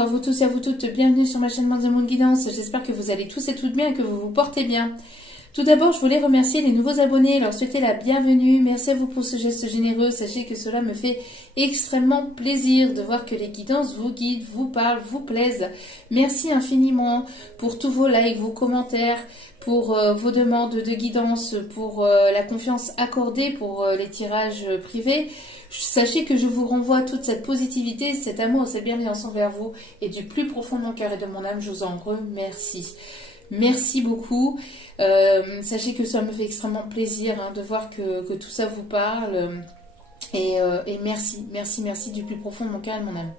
à vous tous et à vous toutes, bienvenue sur ma chaîne Monde Guidance. J'espère que vous allez tous et toutes bien et que vous vous portez bien. Tout d'abord, je voulais remercier les nouveaux abonnés, leur souhaiter la bienvenue. Merci à vous pour ce geste généreux. Sachez que cela me fait extrêmement plaisir de voir que les guidances vous guident, vous parlent, vous plaisent. Merci infiniment pour tous vos likes, vos commentaires, pour vos demandes de guidance, pour la confiance accordée, pour les tirages privés. Sachez que je vous renvoie toute cette positivité, cet amour, cette bienveillance envers vous. Et du plus profond de mon cœur et de mon âme, je vous en remercie. Merci beaucoup. Sachez que ça me fait extrêmement plaisir de voir que tout ça vous parle. Et merci du plus profond de mon cœur et de mon âme.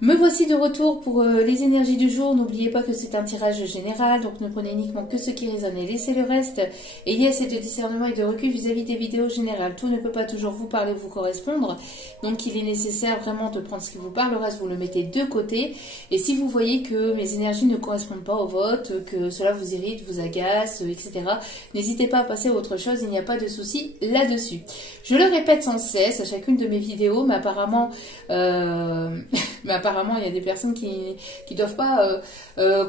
Me voici de retour pour les énergies du jour. N'oubliez pas que c'est un tirage général, donc ne prenez uniquement que ce qui résonne et laissez le reste. Ayez assez de discernement et de recul vis-à-vis des vidéos générales. Tout ne peut pas toujours vous parler ou vous correspondre, donc il est nécessaire vraiment de prendre ce qui vous parle. Le reste, vous le mettez de côté. Et si vous voyez que mes énergies ne correspondent pas au vote, que cela vous irrite, vous agace, etc., n'hésitez pas à passer à autre chose, il n'y a pas de souci là-dessus. Je le répète sans cesse à chacune de mes vidéos, mais apparemment... il y a des personnes qui doivent pas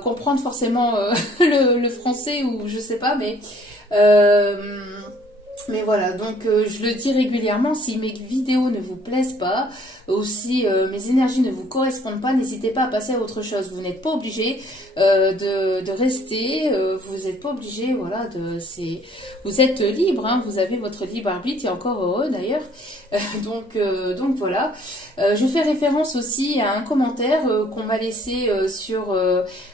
comprendre forcément le français ou je sais pas, mais voilà, donc je le dis régulièrement, si mes vidéos ne vous plaisent pas, ou si mes énergies ne vous correspondent pas, n'hésitez pas à passer à autre chose. Vous n'êtes pas obligé de rester, vous n'êtes pas obligé, voilà, vous êtes libre, vous avez votre libre arbitre, et encore heureux d'ailleurs. Donc voilà. Je fais référence aussi à un commentaire qu'on m'a laissé sur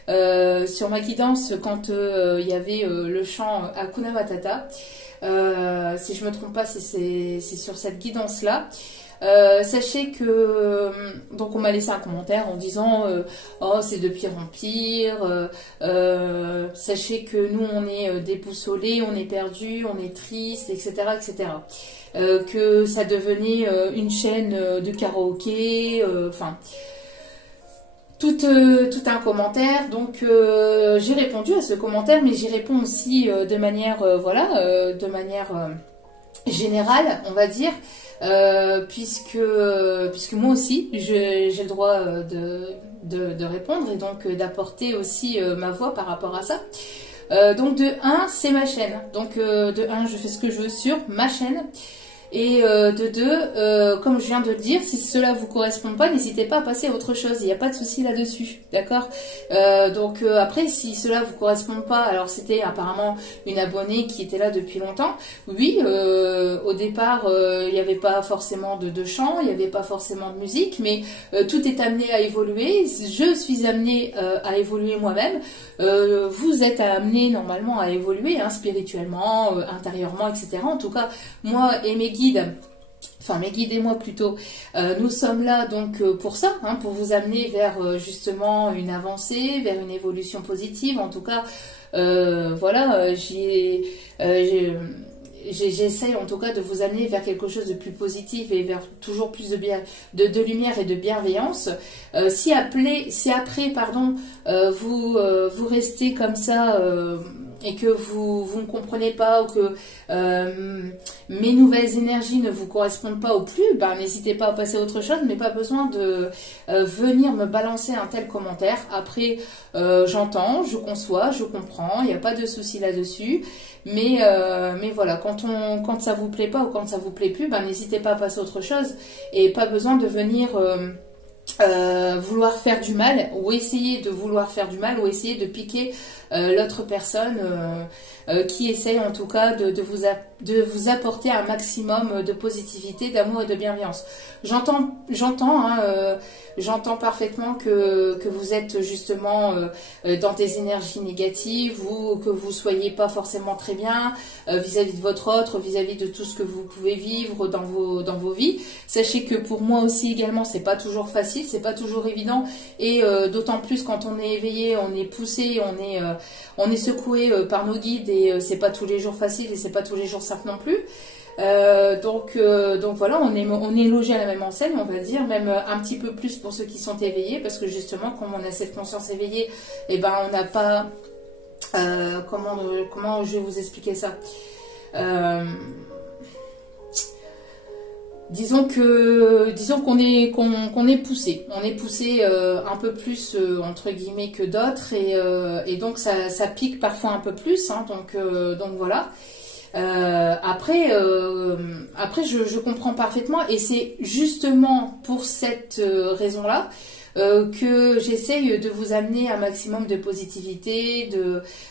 ma guidance quand il y avait le chant Hakuna Matata. Si je me trompe pas, c'est sur cette guidance-là. Sachez que donc on m'a laissé un commentaire en disant oh c'est de pire en pire, sachez que nous on est déboussolés, on est perdus, on est triste, etc., que ça devenait une chaîne de karaoké, enfin tout un commentaire. Donc j'ai répondu à ce commentaire, mais j'y réponds aussi de manière générale, on va dire. Puisque moi aussi j'ai le droit de répondre et donc d'apporter aussi ma voix par rapport à ça. Donc de 1, c'est ma chaîne, donc de 1, je fais ce que je veux sur ma chaîne. Et de 2, comme je viens de le dire, si cela vous correspond pas, n'hésitez pas à passer à autre chose, il n'y a pas de souci là-dessus, d'accord. Donc après, si cela vous correspond pas, alors c'était apparemment une abonnée qui était là depuis longtemps, oui, au départ, il n'y avait pas forcément de chant, il n'y avait pas forcément de musique, mais tout est amené à évoluer, je suis amenée à évoluer moi-même, vous êtes amené normalement à évoluer, spirituellement, intérieurement, etc. En tout cas, moi et mes guides et moi plutôt, nous sommes là donc pour ça, pour vous amener vers justement une avancée, vers une évolution positive. En tout cas, voilà, j'essaye en tout cas de vous amener vers quelque chose de plus positif et vers toujours plus de lumière et de bienveillance. Si après, vous restez comme ça et que vous ne comprenez pas ou que mes nouvelles énergies ne vous correspondent pas au plus, n'hésitez pas à passer à autre chose, mais pas besoin de venir me balancer un tel commentaire. Après, j'entends, je conçois, je comprends, il n'y a pas de souci là-dessus, mais voilà, quand ça vous plaît pas ou quand ça vous plaît plus, n'hésitez pas à passer à autre chose et pas besoin de venir vouloir faire du mal ou essayer de vouloir faire du mal ou essayer de piquer l'autre personne qui essaye en tout cas de vous apporter un maximum de positivité, d'amour et de bienveillance. J'entends parfaitement que vous êtes justement dans des énergies négatives ou que vous soyez pas forcément très bien vis-à-vis de votre autre, vis-à-vis de tout ce que vous pouvez vivre dans vos vies. Sachez que pour moi aussi également, c'est pas toujours facile, c'est pas toujours évident et d'autant plus quand on est éveillé, on est poussé, on est secoué par nos guides et c'est pas tous les jours facile et c'est pas tous les jours simple non plus. Donc voilà, on est logé à la même enseigne, on va dire, même un petit peu plus pour ceux qui sont éveillés, parce que justement, comme on a cette conscience éveillée, on n'a pas... comment je vais vous expliquer ça disons qu'on est poussé. On est poussé un peu plus, entre guillemets, que d'autres. Et donc, ça pique parfois un peu plus. Hein, donc voilà. Après, je comprends parfaitement. Et c'est justement pour cette raison-là que j'essaye de vous amener un maximum de positivité,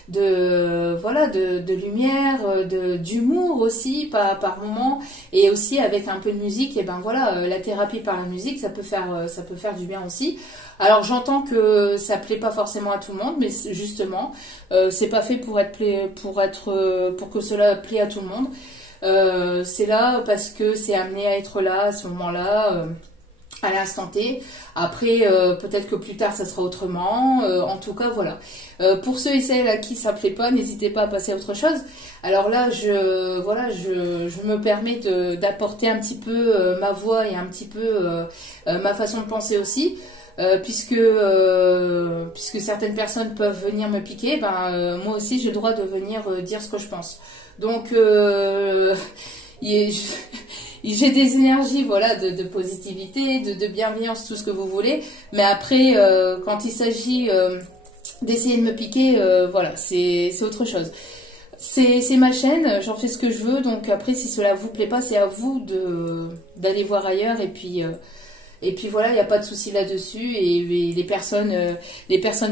voilà, de lumière, d'humour aussi par moment, et aussi avec un peu de musique. Et ben voilà, la thérapie par la musique, ça peut faire du bien aussi. Alors j'entends que ça plaît pas forcément à tout le monde, mais justement, c'est pas fait pour que cela plaît à tout le monde. C'est là parce que c'est amené à être là à ce moment-là. À l'instant T. Après, peut-être que plus tard, ça sera autrement. En tout cas, voilà. Pour ceux et celles à qui ça plaît pas, n'hésitez pas à passer à autre chose. Alors là, je me permets d'apporter un petit peu ma voix et un petit peu ma façon de penser aussi. Puisque certaines personnes peuvent venir me piquer, moi aussi j'ai le droit de venir dire ce que je pense. Donc j'ai des énergies, voilà, de positivité, de bienveillance, tout ce que vous voulez. Mais après, quand il s'agit d'essayer de me piquer, voilà, c'est autre chose. C'est ma chaîne, j'en fais ce que je veux. Donc après, si cela vous plaît pas, c'est à vous d'aller voir ailleurs. Et puis voilà, il n'y a pas de souci là-dessus. Et les personnes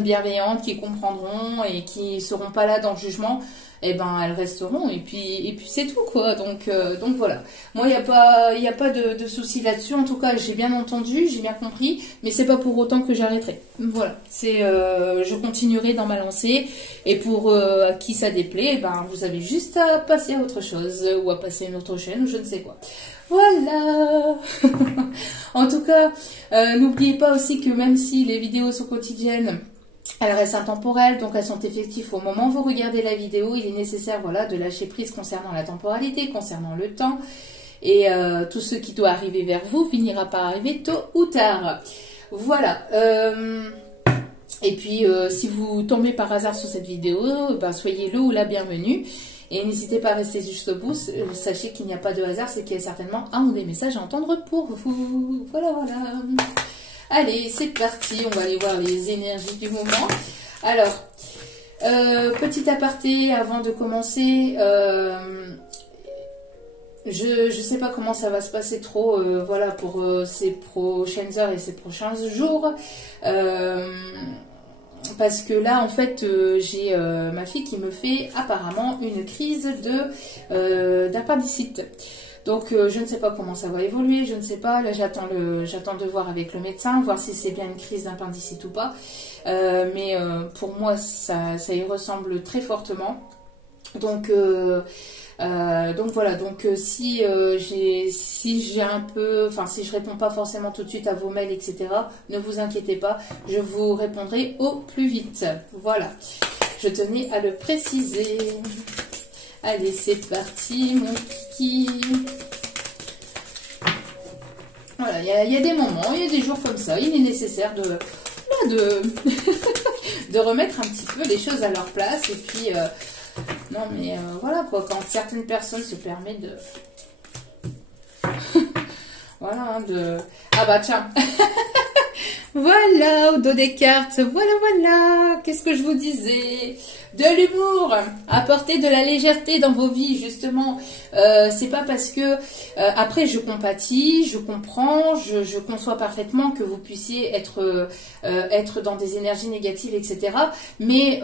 bienveillantes qui comprendront et qui seront pas là dans le jugement, eh ben elles resteront. Et puis c'est tout, quoi. Donc voilà. Moi, il y a pas de souci là-dessus. En tout cas, j'ai bien entendu, j'ai bien compris, mais c'est pas pour autant que j'arrêterai. Voilà. Je continuerai dans ma lancée. Et pour à qui ça déplaît, vous avez juste à passer à autre chose ou à passer à une autre chaîne ou je ne sais quoi. Voilà. En tout cas, n'oubliez pas aussi que même si les vidéos sont quotidiennes, elles restent intemporelles, donc elles sont effectives au moment où vous regardez la vidéo. Il est nécessaire, voilà, de lâcher prise concernant la temporalité, concernant le temps. Et tout ce qui doit arriver vers vous finira par arriver tôt ou tard. Voilà. Et puis, si vous tombez par hasard sur cette vidéo, soyez le ou la bienvenue. Et n'hésitez pas à rester jusqu'au bout. Sachez qu'il n'y a pas de hasard, c'est qu'il y a certainement un ou des messages à entendre pour vous. Voilà, voilà. Allez, c'est parti. On va aller voir les énergies du moment. Alors, petit aparté avant de commencer. Je ne sais pas comment ça va se passer trop, voilà, pour ces prochaines heures et ces prochains jours. Parce que là, en fait, j'ai ma fille qui me fait apparemment une crise d'appendicite. Donc, je ne sais pas comment ça va évoluer, je ne sais pas. Là, j'attends de voir avec le médecin, voir si c'est bien une crise d'appendicite ou pas. Mais pour moi, ça y ressemble très fortement. Donc voilà, donc si j'ai un peu, enfin si je réponds pas forcément tout de suite à vos mails, etc., ne vous inquiétez pas, je vous répondrai au plus vite. Voilà, je tenais à le préciser. Allez, c'est parti, mon kiki. Voilà, il y a des moments, il y a des jours comme ça, il est nécessaire de remettre un petit peu les choses à leur place. Et puis non mais voilà quoi, quand certaines personnes se permettent de voilà, ah bah tiens voilà, au dos des cartes, voilà, qu'est-ce que je vous disais, de l'humour, apporter de la légèreté dans vos vies, justement. C'est pas parce que après je compatis, je comprends, je conçois parfaitement que vous puissiez être dans des énergies négatives, etc. Mais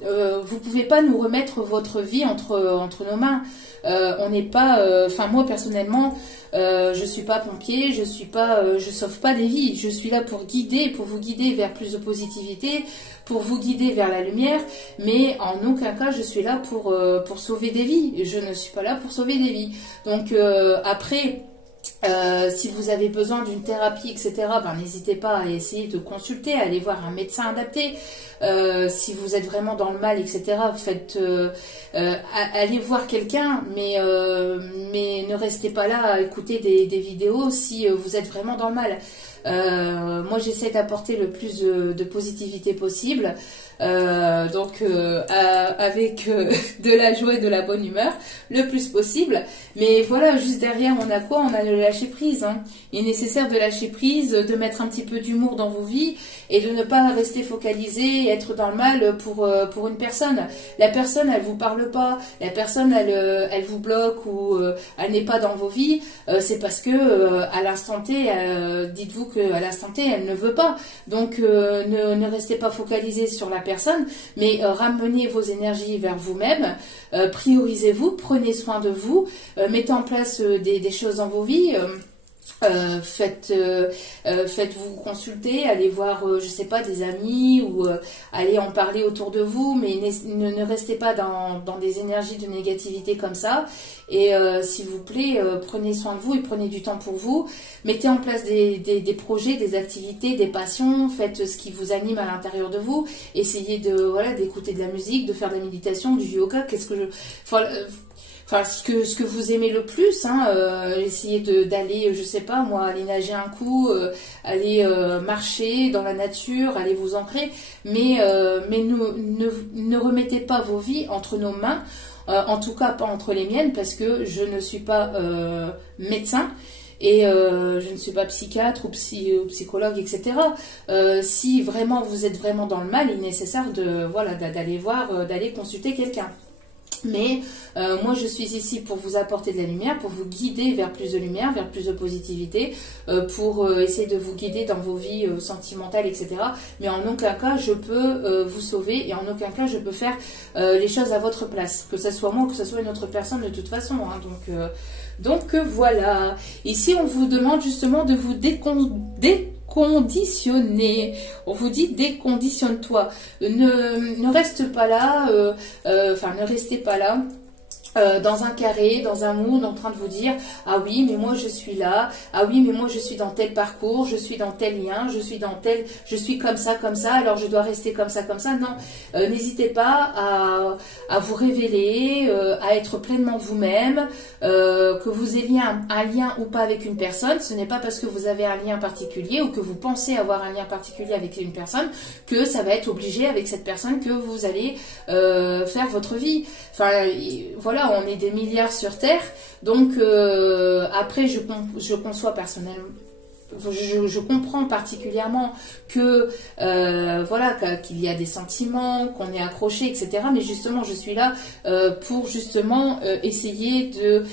vous pouvez pas nous remettre votre vie entre nos mains. On n'est pas, enfin moi personnellement, je suis pas pompier, je sauve pas des vies. Je suis là pour vous guider vers plus de positivité, pour vous guider vers la lumière. Mais en aucun cas je suis là pour sauver des vies. Je ne suis pas là pour sauver des vies. Donc après. Si vous avez besoin d'une thérapie, etc., n'hésitez pas à essayer de consulter, à aller voir un médecin adapté. Si vous êtes vraiment dans le mal, etc., allez voir quelqu'un, mais ne restez pas là à écouter des vidéos si vous êtes vraiment dans le mal. Moi, j'essaie d'apporter le plus de positivité possible. Avec de la joie et de la bonne humeur le plus possible, mais voilà, juste derrière on a quoi? On a le lâcher prise, hein. Il est nécessaire de lâcher prise, de mettre un petit peu d'humour dans vos vies et de ne pas rester focalisé et être dans le mal pour une personne. La personne, elle vous parle pas, la personne, elle vous bloque ou elle n'est pas dans vos vies, c'est parce que à l'instant T, dites-vous qu'à l'instant T, elle ne veut pas. Donc ne restez pas focalisé sur la personne, mais ramenez vos énergies vers vous-même, priorisez-vous, prenez soin de vous, mettez en place des choses dans vos vies. Faites-vous consulter, allez voir, je sais pas, des amis ou allez en parler autour de vous, mais ne restez pas dans des énergies de négativité comme ça. Et s'il vous plaît, prenez soin de vous et prenez du temps pour vous. Mettez en place des projets, des activités, des passions. Faites ce qui vous anime à l'intérieur de vous. Essayez d'écouter de la musique, de faire de la méditation, du yoga. Ce que vous aimez le plus, hein, essayez d'aller, je sais pas moi, aller nager un coup, aller marcher dans la nature, aller vous ancrer, mais ne remettez pas vos vies entre nos mains, en tout cas pas entre les miennes, parce que je ne suis pas médecin. Et je ne suis pas psychiatre ou psychologue, etc. Si vraiment vous êtes vraiment dans le mal, il est nécessaire d'aller consulter quelqu'un. Mais moi je suis ici pour vous apporter de la lumière, pour vous guider vers plus de lumière, vers plus de positivité, pour essayer de vous guider dans vos vies sentimentales, etc. Mais en aucun cas je peux vous sauver et en aucun cas je peux faire les choses à votre place, que ce soit moi ou que ce soit une autre personne de toute façon, hein. Donc voilà, ici on vous demande justement de vous déconditionner. On vous dit déconditionne-toi. Ne reste pas là, ne restez pas là. Dans un carré, dans un mood, en train de vous dire « Ah oui, mais moi je suis là. Ah oui, mais moi je suis dans tel parcours, je suis dans tel lien, je suis comme ça, alors je dois rester comme ça, comme ça. » Non, n'hésitez pas à vous révéler, à être pleinement vous-même, que vous ayez un lien ou pas avec une personne. Ce n'est pas parce que vous avez un lien particulier ou que vous pensez avoir un lien particulier avec une personne que ça va être obligé avec cette personne que vous allez faire votre vie. Enfin, voilà. On est des milliards sur Terre, donc après je conçois personnellement, je comprends particulièrement que qu'il y a des sentiments, qu'on est accroché, etc. Mais justement, je suis là pour justement essayer de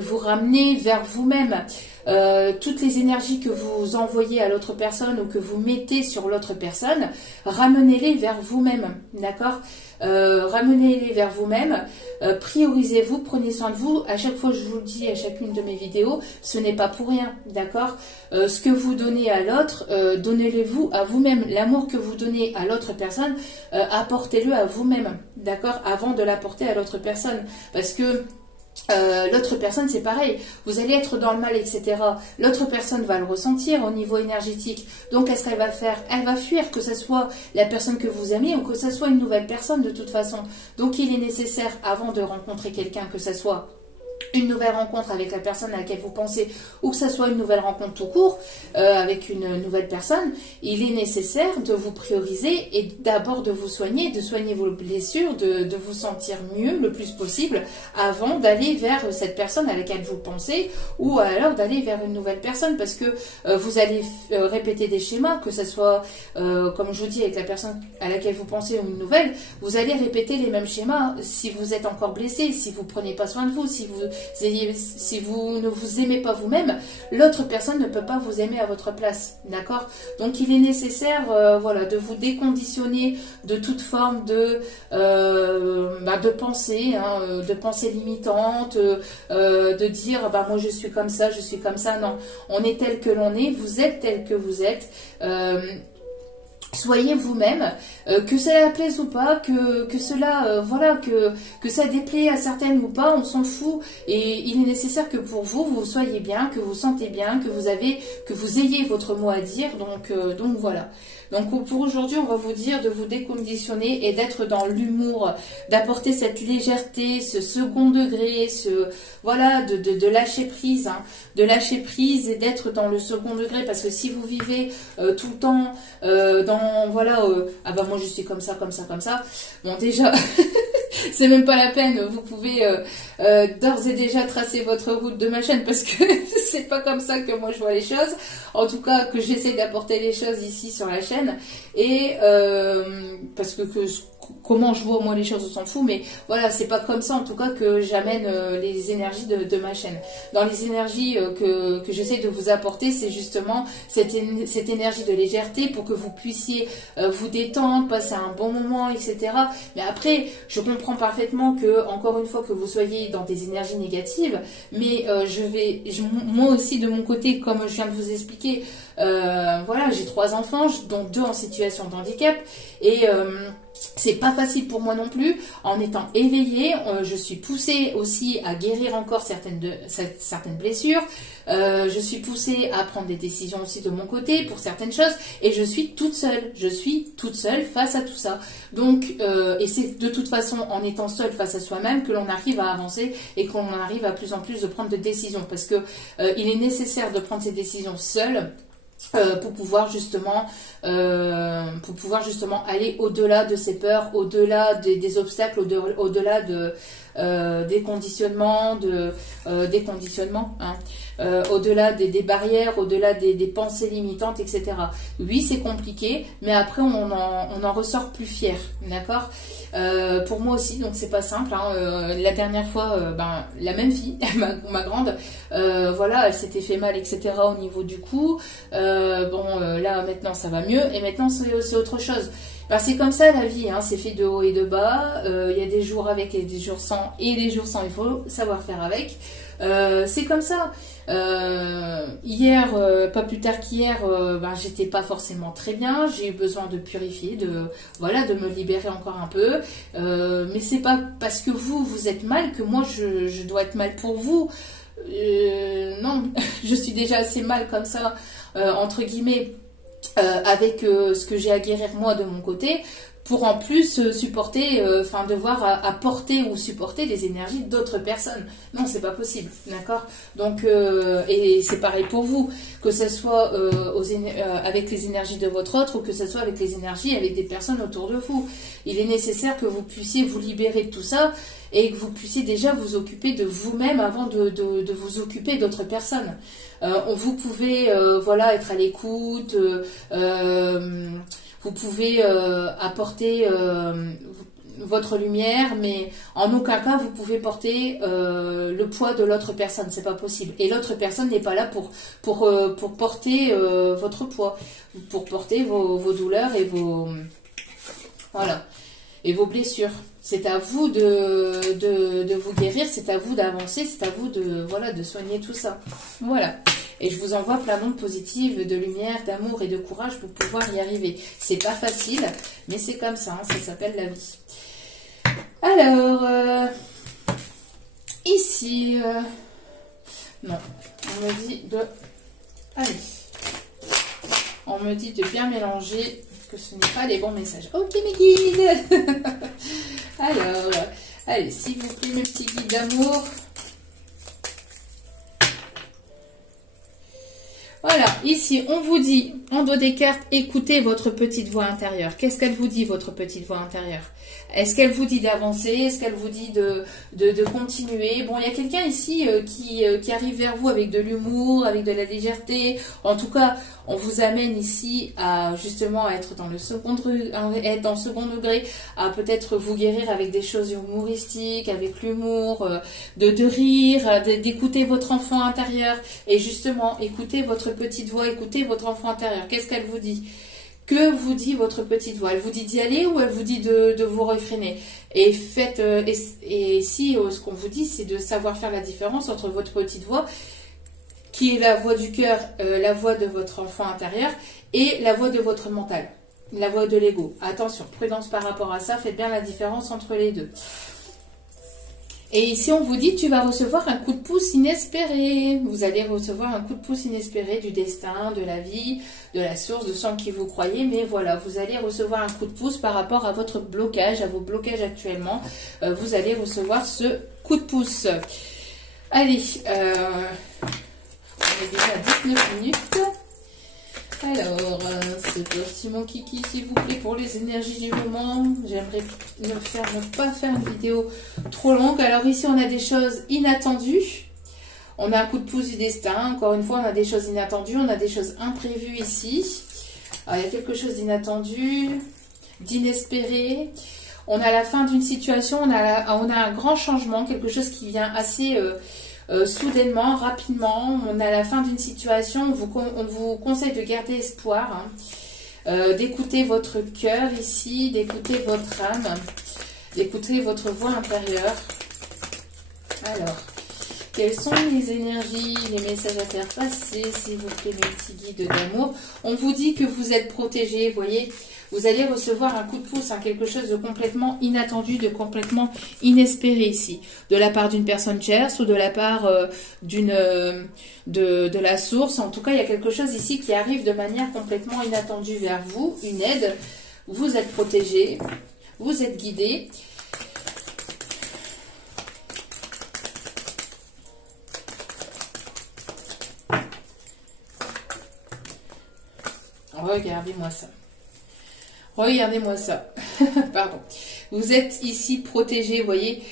vous ramener vers vous-même. Toutes les énergies que vous envoyez à l'autre personne ou que vous mettez sur l'autre personne, ramenez-les vers vous-même, d'accord? Ramenez-les vers vous-même, priorisez-vous, prenez soin de vous. À chaque fois, je vous le dis à chacune de mes vidéos, ce n'est pas pour rien, d'accord? Ce que vous donnez à l'autre, donnez-le-vous à vous-même. L'amour que vous donnez à l'autre personne, apportez-le à vous-même, d'accord? Avant de l'apporter à l'autre personne, parce que l'autre personne, c'est pareil, vous allez être dans le mal, etc. L'autre personne va le ressentir au niveau énergétique. Donc, qu'est-ce qu'elle va faire? Elle va fuir, que ce soit la personne que vous aimez ou que ce soit une nouvelle personne de toute façon. Donc, il est nécessaire, avant de rencontrer quelqu'un, que ce soit une nouvelle rencontre avec la personne à laquelle vous pensez ou que ce soit une nouvelle rencontre tout court avec une nouvelle personne, il est nécessaire de vous prioriser et d'abord de vous soigner, de soigner vos blessures, de vous sentir mieux le plus possible avant d'aller vers cette personne à laquelle vous pensez ou alors d'aller vers une nouvelle personne, parce que vous allez répéter des schémas, que ce soit comme je vous dis avec la personne à laquelle vous pensez ou une nouvelle, vous allez répéter les mêmes schémas si vous êtes encore blessé, si vous prenez pas soin de vous, si vous ne vous aimez pas vous-même, l'autre personne ne peut pas vous aimer à votre place, d'accord? Donc il est nécessaire de vous déconditionner de toute forme de pensée, de pensée limitante, de dire moi je suis comme ça, non, on est tel que l'on est, vous êtes tel que vous êtes. soyez vous-même, que cela plaise ou pas, que cela, voilà, que ça déplaît à certaines ou pas, on s'en fout. Et il est nécessaire que pour vous, vous soyez bien, que vous sentez bien, que vous ayez votre mot à dire. Donc voilà. Donc pour aujourd'hui, on va vous dire de vous déconditionner et d'être dans l'humour, d'apporter cette légèreté, ce second degré, voilà, de lâcher prise, hein, de lâcher prise et d'être dans le second degré. Parce que si vous vivez tout le temps voilà, ah bah moi je suis comme ça, comme ça, comme ça. Bon déjà, c'est même pas la peine. Vous pouvez d'ores et déjà tracer votre route de ma chaîne parce que c'est pas comme ça que moi je vois les choses. En tout cas, que j'essaie d'apporter les choses ici sur la chaîne. Et parce que comment je vois moi les choses, on s'en fout. Mais voilà, c'est pas comme ça en tout cas que j'amène les énergies de ma chaîne. Dans les énergies que j'essaie de vous apporter, c'est justement cette énergie de légèreté pour que vous puissiez vous détendre, passer un bon moment, etc. Mais après, je comprends parfaitement que, encore une fois, que vous soyez dans des énergies négatives, mais moi aussi de mon côté, comme je viens de vous expliquer, voilà, j'ai 3 enfants, dont 2 en situation de handicap, et c'est pas facile pour moi non plus. En étant éveillée, je suis poussée aussi à guérir encore certaines blessures. Je suis poussée à prendre des décisions aussi de mon côté pour certaines choses. Et je suis toute seule. Je suis toute seule face à tout ça. Donc, et c'est de toute façon en étant seule face à soi-même que l'on arrive à avancer et qu'on arrive à plus en plus de prendre des décisions. Parce que il est nécessaire de prendre ces décisions seule. Pour pouvoir justement aller au-delà de ces peurs, au-delà des obstacles, au-delà des conditionnements, hein, au-delà des barrières, au-delà des pensées limitantes, etc. Oui, c'est compliqué, mais après on en ressort plus fier, d'accord. Pour moi aussi, donc c'est pas simple, hein. La dernière fois, la même fille, ma grande, voilà, elle s'était fait mal, etc. au niveau du cou. Là maintenant ça va mieux, et maintenant c'est autre chose. C'est comme ça la vie, hein, c'est fait de haut et de bas. Il y a des jours avec et des jours sans, et des jours sans, il faut savoir faire avec. C'est comme ça. Hier, pas plus tard qu'hier, j'étais pas forcément très bien. J'ai eu besoin de purifier, de me libérer encore un peu. Mais c'est pas parce que vous êtes mal que moi je dois être mal pour vous. Non, je suis déjà assez mal comme ça, entre guillemets, avec ce que j'ai à guérir moi de mon côté, pour en plus supporter, devoir apporter ou supporter les énergies d'autres personnes. Non, c'est pas possible, d'accord. Donc, et c'est pareil pour vous, que ce soit avec les énergies de votre autre, ou que ce soit avec les énergies avec des personnes autour de vous. Il est nécessaire que vous puissiez vous libérer de tout ça, et que vous puissiez déjà vous occuper de vous-même avant de vous occuper d'autres personnes. Vous pouvez être à l'écoute, vous pouvez apporter votre lumière, mais en aucun cas vous pouvez porter le poids de l'autre personne, c'est pas possible. Et l'autre personne n'est pas là pour porter votre poids, pour porter vos douleurs et et vos blessures. C'est à vous de vous guérir, c'est à vous d'avancer, c'est à vous de soigner tout ça. Voilà. Et je vous envoie plein d'ondes positives, de lumière, d'amour et de courage pour pouvoir y arriver. C'est pas facile, mais c'est comme ça, hein, ça s'appelle la vie. Alors, ici, non, on me dit de... Allez, on me dit de bien mélanger, que ce n'est pas les bons messages. Ok mes guides. Alors, allez, s'il vous plaît mes petits guides d'amour. Voilà, ici on vous dit, en dos des cartes, écoutez votre petite voix intérieure. Qu'est-ce qu'elle vous dit, votre petite voix intérieure? Est-ce qu'elle vous dit d'avancer? Est-ce qu'elle vous dit de continuer? Bon, il y a quelqu'un ici qui arrive vers vous avec de l'humour, avec de la légèreté. En tout cas, on vous amène ici à justement être dans le second degré, à peut-être vous guérir avec des choses humoristiques, avec l'humour, de rire, d'écouter votre enfant intérieur. Et justement, écoutez votre petite voix, écoutez votre enfant intérieur. Qu'est-ce qu'elle vous dit? Que vous dit votre petite voix? Elle vous dit d'y aller ou elle vous dit de vous réfréner? Et faites, ce qu'on vous dit, c'est de savoir faire la différence entre votre petite voix, qui est la voix du cœur, la voix de votre enfant intérieur, et la voix de votre mental. La voix de l'ego. Attention, prudence par rapport à ça, faites bien la différence entre les deux. Et ici, on vous dit, tu vas recevoir un coup de pouce inespéré. Vous allez recevoir un coup de pouce inespéré du destin, de la vie, de la source, de sans qui vous croyez. Mais voilà, vous allez recevoir un coup de pouce par rapport à votre blocage, à vos blocages actuellement. Vous allez recevoir ce coup de pouce. Allez, on est déjà à 19 minutes. Alors, c'est parti mon kiki, s'il vous plaît, pour les énergies du moment. J'aimerais ne pas faire une vidéo trop longue. Alors ici, on a des choses inattendues. On a un coup de pouce du destin. Encore une fois, on a des choses inattendues. On a des choses imprévues ici. Alors, il y a quelque chose d'inattendu, d'inespéré. On a la fin d'une situation. On a un grand changement, quelque chose qui vient assez... soudainement, rapidement, on a la fin d'une situation, on vous conseille de garder espoir, hein, d'écouter votre cœur ici, d'écouter votre âme, d'écouter votre voix intérieure. Alors, quelles sont les énergies, les messages à faire passer, s'il vous plaît, mes petits guides d'amour? On vous dit que vous êtes protégés, vous voyez. Vous allez recevoir un coup de pouce, hein, quelque chose de complètement inattendu, de complètement inespéré ici. De la part d'une personne chère ou de la part de la source. En tout cas, il y a quelque chose ici qui arrive de manière complètement inattendue vers vous. Une aide. Vous êtes protégé. Vous êtes guidé. Regardez-moi ça. Regardez-moi ça. Pardon. Vous êtes ici protégé, vous voyez.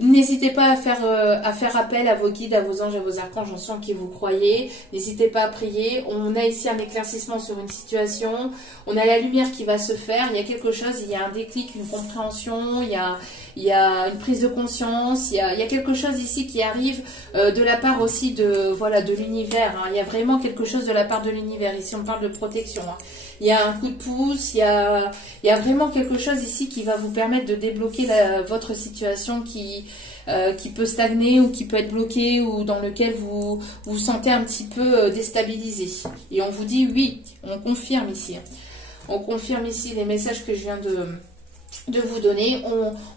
N'hésitez pas à faire appel à vos guides, à vos anges, à vos archanges, en sens qui vous croyez. N'hésitez pas à prier. On a ici un éclaircissement sur une situation. On a la lumière qui va se faire. Il y a quelque chose, il y a un déclic, une compréhension. Il y a une prise de conscience. Il y a quelque chose ici qui arrive de la part aussi de l'univers. Hein. Il y a vraiment quelque chose de la part de l'univers. Ici, on parle de protection. Hein. Il y a un coup de pouce, il y a vraiment quelque chose ici qui va vous permettre de débloquer votre situation qui peut stagner ou qui peut être bloquée ou dans lequel vous vous sentez un petit peu déstabilisé. Et on vous dit oui, on confirme ici. On confirme ici les messages que je viens de vous donner.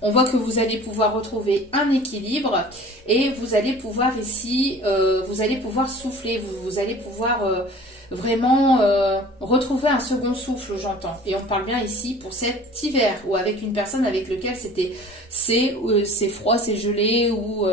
On voit que vous allez pouvoir retrouver un équilibre et vous allez pouvoir ici, vous allez pouvoir souffler, vous allez pouvoir... vraiment retrouver un second souffle, j'entends. Et on parle bien ici pour cet hiver ou avec une personne avec laquelle c'est froid, c'est gelé ou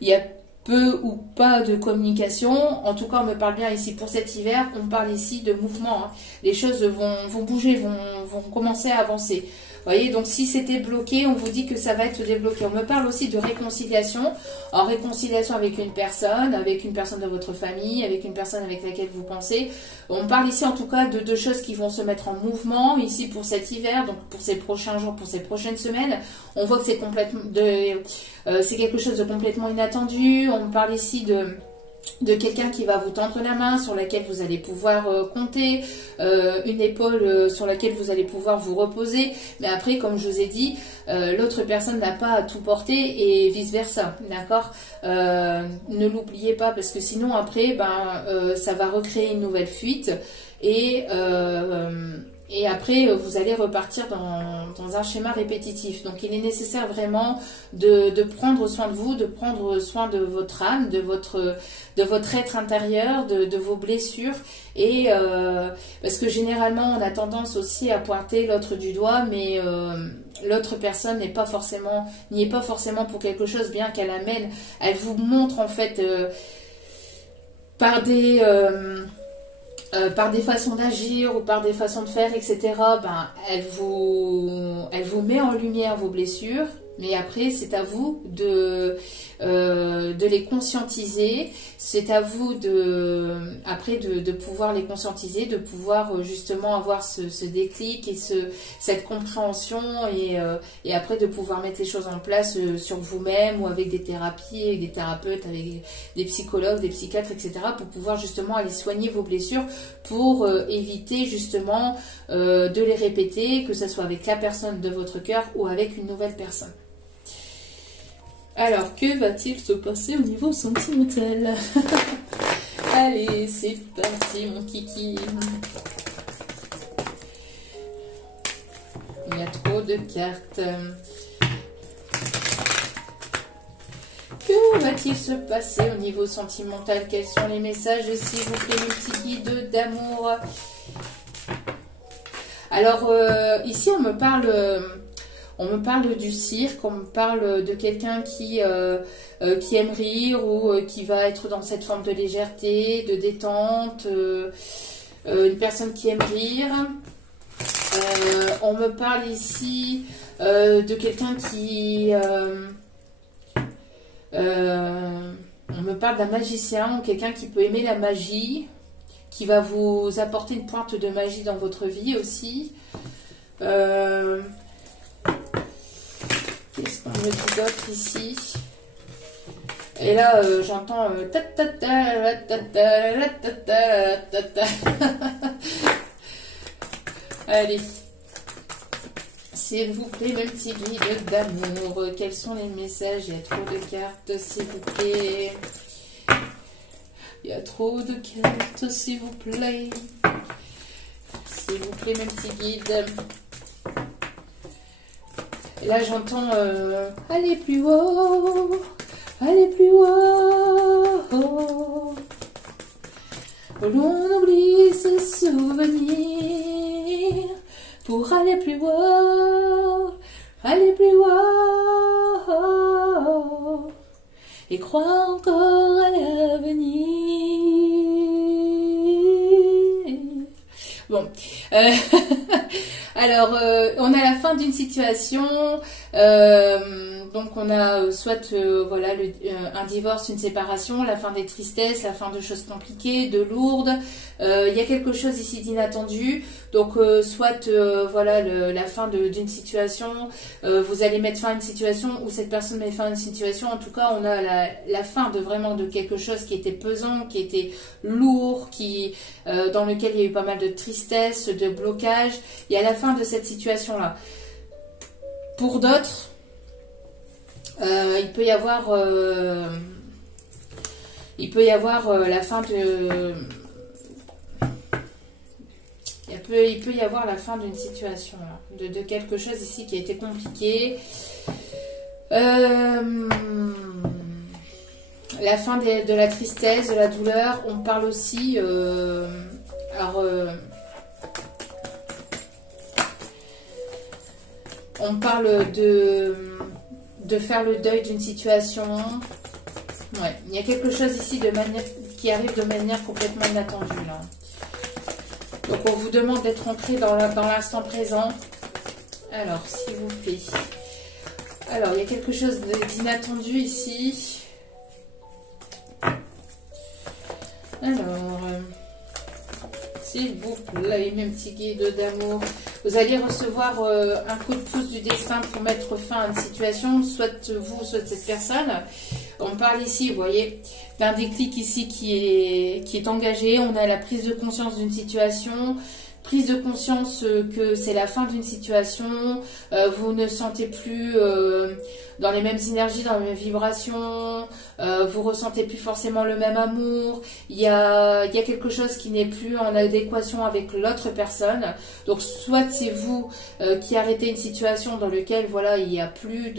il y a peu ou pas de communication. En tout cas, on me parle bien ici pour cet hiver. On parle ici de mouvement. Hein. Les choses vont bouger, vont commencer à avancer. Vous voyez, donc si c'était bloqué, on vous dit que ça va être débloqué. On me parle aussi de réconciliation. En réconciliation avec une personne de votre famille, avec une personne avec laquelle vous pensez. On parle ici en tout cas de deux choses qui vont se mettre en mouvement ici pour cet hiver, donc pour ces prochains jours, pour ces prochaines semaines. On voit que c'est c'est quelque chose de complètement inattendu. On parle ici de quelqu'un qui va vous tendre la main, sur laquelle vous allez pouvoir compter, une épaule sur laquelle vous allez pouvoir vous reposer. Mais après, comme je vous ai dit, l'autre personne n'a pas à tout porter et vice-versa, d'accord? Ne l'oubliez pas parce que sinon après, ça va recréer une nouvelle fuite et après, vous allez repartir dans un schéma répétitif. Donc, il est nécessaire vraiment de prendre soin de vous, de prendre soin de votre âme, de votre être intérieur, de vos blessures. Et parce que généralement, on a tendance aussi à pointer l'autre du doigt, mais l'autre personne n'y est pas forcément pour quelque chose, bien qu'elle amène. Elle vous montre en fait par des façons d'agir ou par des façons de faire, etc., elle vous met en lumière vos blessures, mais après, c'est à vous de les conscientiser, c'est à vous de pouvoir les conscientiser, de pouvoir justement avoir ce déclic et cette compréhension et après de pouvoir mettre les choses en place sur vous-même ou avec des thérapies, avec des thérapeutes, avec des psychologues, des psychiatres, etc., pour pouvoir justement aller soigner vos blessures pour éviter justement de les répéter, que ce soit avec la personne de votre cœur ou avec une nouvelle personne. Alors, que va-t-il se passer au niveau sentimental? Allez, c'est parti, mon kiki. de cartes. Que va-t-il se passer au niveau sentimental? Quels sont les messages, s'il vous plaît, mes petits guides d'amour? Alors, ici, on me parle du cirque, on me parle de quelqu'un qui aime rire ou qui va être dans cette forme de légèreté, de détente, une personne qui aime rire. On me parle ici de quelqu'un qui... on me parle d'un magicien ou quelqu'un qui peut aimer la magie, qui va vous apporter une pointe de magie dans votre vie aussi. Qu'est-ce qu'on me dit d'autre ici? Et là, j'entends... Allez. S'il vous plaît, mes petits guides d'amour, quels sont les messages? Il y a trop de cartes, s'il vous plaît. Il y a trop de cartes, s'il vous plaît. S'il vous plaît, mes petits guides. Et là, j'entends allez plus haut, allez plus haut. L'on oublie ses souvenirs pour aller plus haut, aller plus haut. Et croire encore à l'avenir. Bon, alors on a la fin d'une situation, donc on a soit voilà un divorce, une séparation, la fin des tristesses, la fin de choses compliquées, de lourdes. Il y a quelque chose ici d'inattendu, donc soit voilà la fin d'une situation, vous allez mettre fin à une situation ou cette personne met fin à une situation. En tout cas, on a la fin de vraiment de quelque chose qui était pesant, qui était lourd, dans lequel il y a eu pas mal de tristesse, de blocage. Il y a la fin de cette situation-là. Pour d'autres, il peut y avoir la fin de... Il peut y avoir la fin d'une situation, là, de quelque chose ici qui a été compliqué. La fin de la tristesse, de la douleur. On parle aussi... on parle de faire le deuil d'une situation. Ouais, il y a quelque chose ici qui arrive de manière complètement inattendue, là. Donc on vous demande d'être ancré dans l'instant présent. Alors, s'il vous plaît. Alors, il y a quelque chose d'inattendu ici. Alors, s'il vous plaît, mes petits guides d'amour, vous allez recevoir un coup de pouce du destin pour mettre fin à une situation, soit vous, soit cette personne. On parle ici, vous voyez, d'un déclic ici qui est engagé. On a la prise de conscience d'une situation, prise de conscience que c'est la fin d'une situation, vous ne sentez plus dans les mêmes énergies, dans les mêmes vibrations, vous ressentez plus forcément le même amour, il y a quelque chose qui n'est plus en adéquation avec l'autre personne. Donc soit c'est vous qui arrêtez une situation dans laquelle voilà, il n'y a plus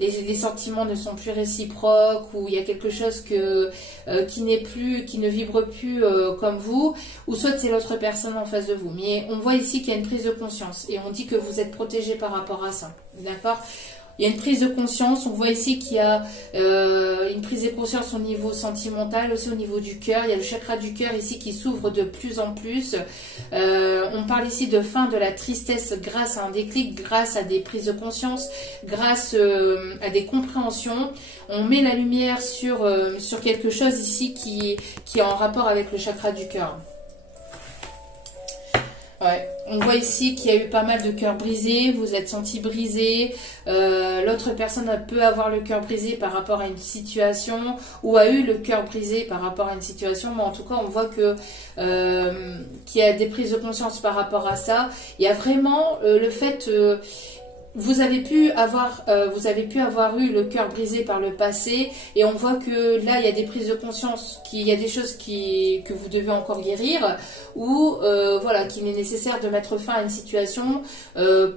les sentiments ne sont plus réciproques, ou il y a quelque chose qui ne vibre plus comme vous, ou soit c'est l'autre personne en face de vous. Mais on voit ici qu'il y a une prise de conscience et on dit que vous êtes protégé par rapport à ça. D'accord ? Il y a une prise de conscience. On voit ici qu'il y a une prise de conscience au niveau sentimental, aussi au niveau du cœur. Il y a le chakra du cœur ici qui s'ouvre de plus en plus. On parle ici de fin de la tristesse grâce à un déclic, grâce à des prises de conscience, grâce à des compréhensions. On met la lumière sur quelque chose ici qui est en rapport avec le chakra du cœur. Ouais, on voit ici qu'il y a eu pas mal de cœurs brisés, vous êtes senti brisé, l'autre personne peut avoir le cœur brisé par rapport à une situation, ou a eu le cœur brisé par rapport à une situation, mais en tout cas on voit que qu'il y a des prises de conscience par rapport à ça. Il y a vraiment le fait vous avez pu avoir eu le cœur brisé par le passé, et on voit que là il y a des prises de conscience, qu'il y a des choses que vous devez encore guérir, ou voilà, qu'il est nécessaire de mettre fin à une situation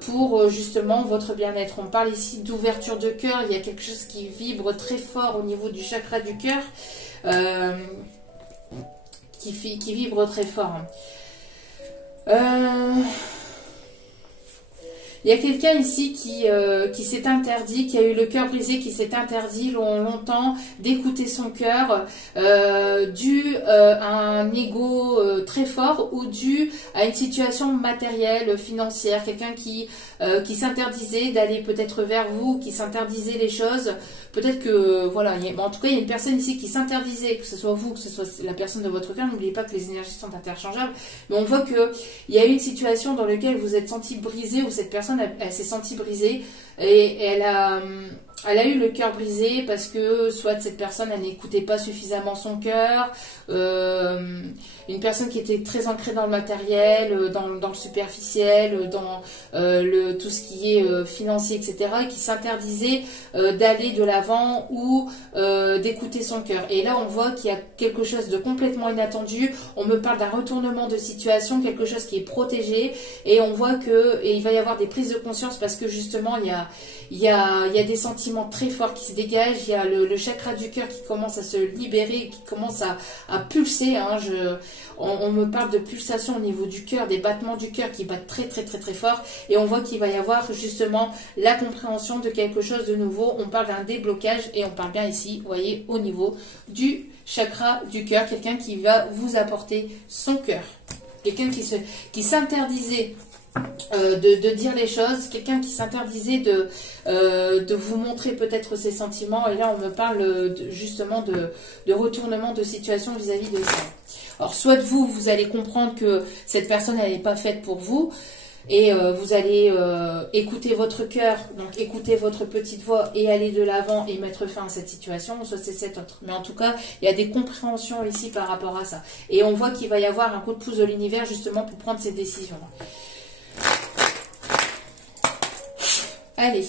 pour justement votre bien-être. On parle ici d'ouverture de cœur, il y a quelque chose qui vibre très fort au niveau du chakra du cœur, qui vibre très fort. Il y a quelqu'un ici qui s'est interdit, qui a eu le cœur brisé, qui s'est interdit longtemps d'écouter son cœur, dû à un ego très fort, ou dû à une situation matérielle, financière. Quelqu'un qui s'interdisait d'aller peut-être vers vous, qui s'interdisait les choses. Peut-être que, voilà, en tout cas, il y a une personne ici qui s'interdisait, que ce soit vous, que ce soit la personne de votre cœur. N'oubliez pas que les énergies sont interchangeables. Mais on voit qu'il y a eu une situation dans laquelle vous êtes senti brisé, ou cette personne, elle s'est sentie brisée, et elle a eu le cœur brisé parce que soit cette personne, elle n'écoutait pas suffisamment son cœur, une personne qui était très ancrée dans le matériel, dans le superficiel, dans tout ce qui est financier, etc., et qui s'interdisait d'aller de l'avant ou d'écouter son cœur. Et là, on voit qu'il y a quelque chose de complètement inattendu. On me parle d'un retournement de situation, quelque chose qui est protégé, et on voit il va y avoir des prises de conscience parce que justement, il y a des sentiments très forts qui se dégagent. Il y a le chakra du cœur qui commence à se libérer, qui commence à pulser. Hein. On me parle de pulsation au niveau du cœur, des battements du cœur qui battent très très très très fort. Et on voit qu'il va y avoir justement la compréhension de quelque chose de nouveau. On parle d'un déblocage, et on parle bien ici, vous voyez, au niveau du chakra du cœur. Quelqu'un qui va vous apporter son cœur. Quelqu'un qui s'interdisait de dire les choses, quelqu'un qui s'interdisait de vous montrer peut-être ses sentiments, et là on me parle justement de retournement de situation vis-à-vis de ça. Alors soit vous allez comprendre que cette personne elle n'est pas faite pour vous, et vous allez écouter votre cœur, donc écouter votre petite voix et aller de l'avant et mettre fin à cette situation, soit c'est cette autre. Mais en tout cas, il y a des compréhensions ici par rapport à ça. Et on voit qu'il va y avoir un coup de pouce de l'univers justement pour prendre ces décisions. Allez,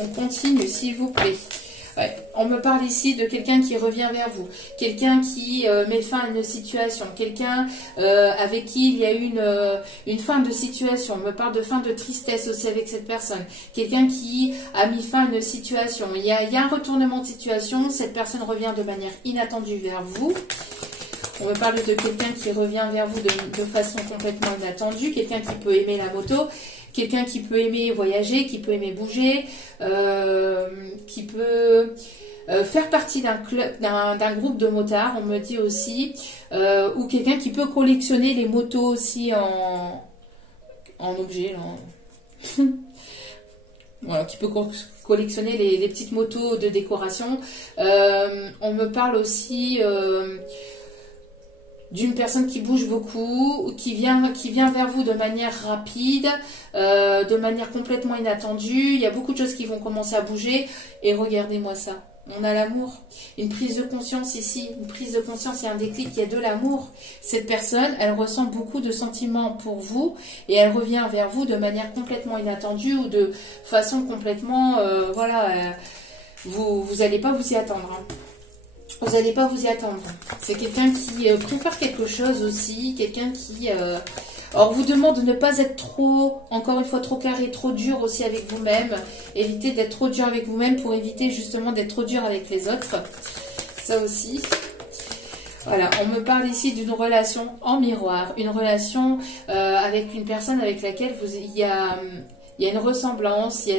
on continue s'il vous plaît. Ouais, on me parle ici de quelqu'un qui revient vers vous, quelqu'un qui met fin à une situation, quelqu'un avec qui il y a eu une fin de situation. On me parle de fin de tristesse aussi avec cette personne, quelqu'un qui a mis fin à une situation. Il y a un retournement de situation, cette personne revient de manière inattendue vers vous. On me parle de quelqu'un qui revient vers vous de façon complètement inattendue, quelqu'un qui peut aimer la moto, quelqu'un qui peut aimer voyager, qui peut aimer bouger, qui peut faire partie d'un groupe de motards, on me dit aussi, ou quelqu'un qui peut collectionner les motos aussi en objet, là. Voilà, qui peut collectionner les petites motos de décoration. On me parle aussi d'une personne qui bouge beaucoup, qui vient vers vous de manière rapide, de manière complètement inattendue. Il y a beaucoup de choses qui vont commencer à bouger. Et regardez-moi ça. On a l'amour. Une prise de conscience ici. Une prise de conscience et un déclic. Il y a de l'amour. Cette personne, elle ressent beaucoup de sentiments pour vous. Et elle revient vers vous de manière complètement inattendue ou de façon complètement... voilà, vous n'allez pas vous y attendre. Hein. Vous n'allez pas vous y attendre. C'est quelqu'un qui prépare quelque chose aussi. Quelqu'un qui... alors, vous demande de ne pas être trop, encore une fois, trop carré, trop dur aussi avec vous-même. Évitez d'être trop dur avec vous-même pour éviter justement d'être trop dur avec les autres. Ça aussi. Voilà, on me parle ici d'une relation en miroir. Une relation avec une personne avec laquelle il y a une ressemblance, il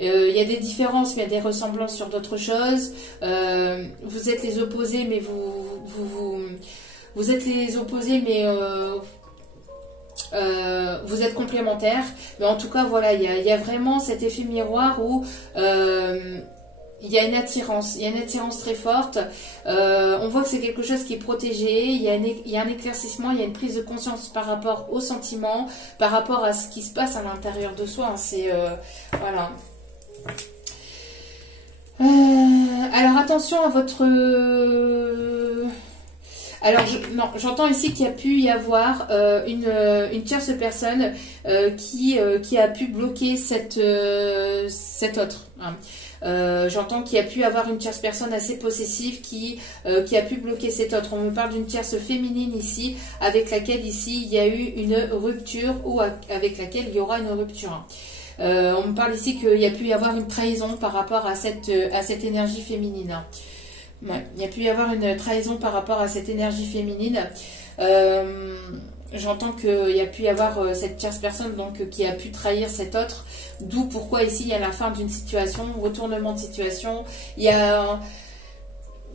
y a des différences, mais il y a des ressemblances sur d'autres choses. Vous êtes les opposés, mais vous êtes les opposés, mais vous êtes complémentaires. Mais en tout cas, voilà, il y a vraiment cet effet miroir où il y a une attirance très forte. On voit que c'est quelque chose qui est protégé. Il y a un éclaircissement, il y a une prise de conscience par rapport aux sentiments, par rapport à ce qui se passe à l'intérieur de soi. Hein. C'est voilà. Alors attention à votre Alors, non, j'entends ici qu'il y a pu y avoir une tierce personne qui a pu bloquer cette autre. Hein. J'entends qu'il y a pu avoir une tierce personne assez possessive qui a pu bloquer cette autre. On me parle d'une tierce féminine ici, avec laquelle ici il y a eu une rupture ou avec laquelle il y aura une rupture. Hein. On me parle ici qu'il y a pu y avoir une trahison par rapport à cette énergie féminine. Hein. Ouais, il y a pu y avoir une trahison par rapport à cette énergie féminine. J'entends qu'il y a pu y avoir cette tierce personne donc qui a pu trahir cette autre. D'où pourquoi ici il y a la fin d'une situation, retournement de situation. Il y a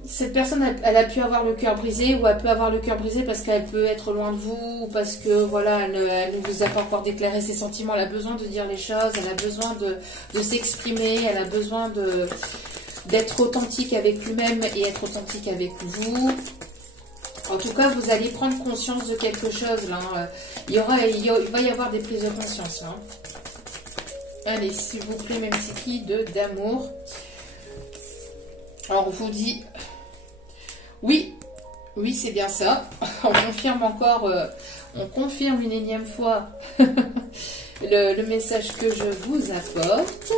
cette personne, elle a pu avoir le cœur brisé, ou elle peut avoir le cœur brisé parce qu'elle peut être loin de vous, ou parce que voilà, elle ne vous a pas encore déclaré ses sentiments. Elle a besoin de dire les choses, elle a besoin de s'exprimer, elle a besoin d'être authentique avec lui-même et être authentique avec vous. En tout cas, vous allez prendre conscience de quelque chose là. Il va y avoir des prises de conscience là. Allez, s'il vous plaît, même si d'amour. Alors, on vous dit oui, oui, c'est bien ça. On confirme encore, on confirme une énième fois le message que je vous apporte.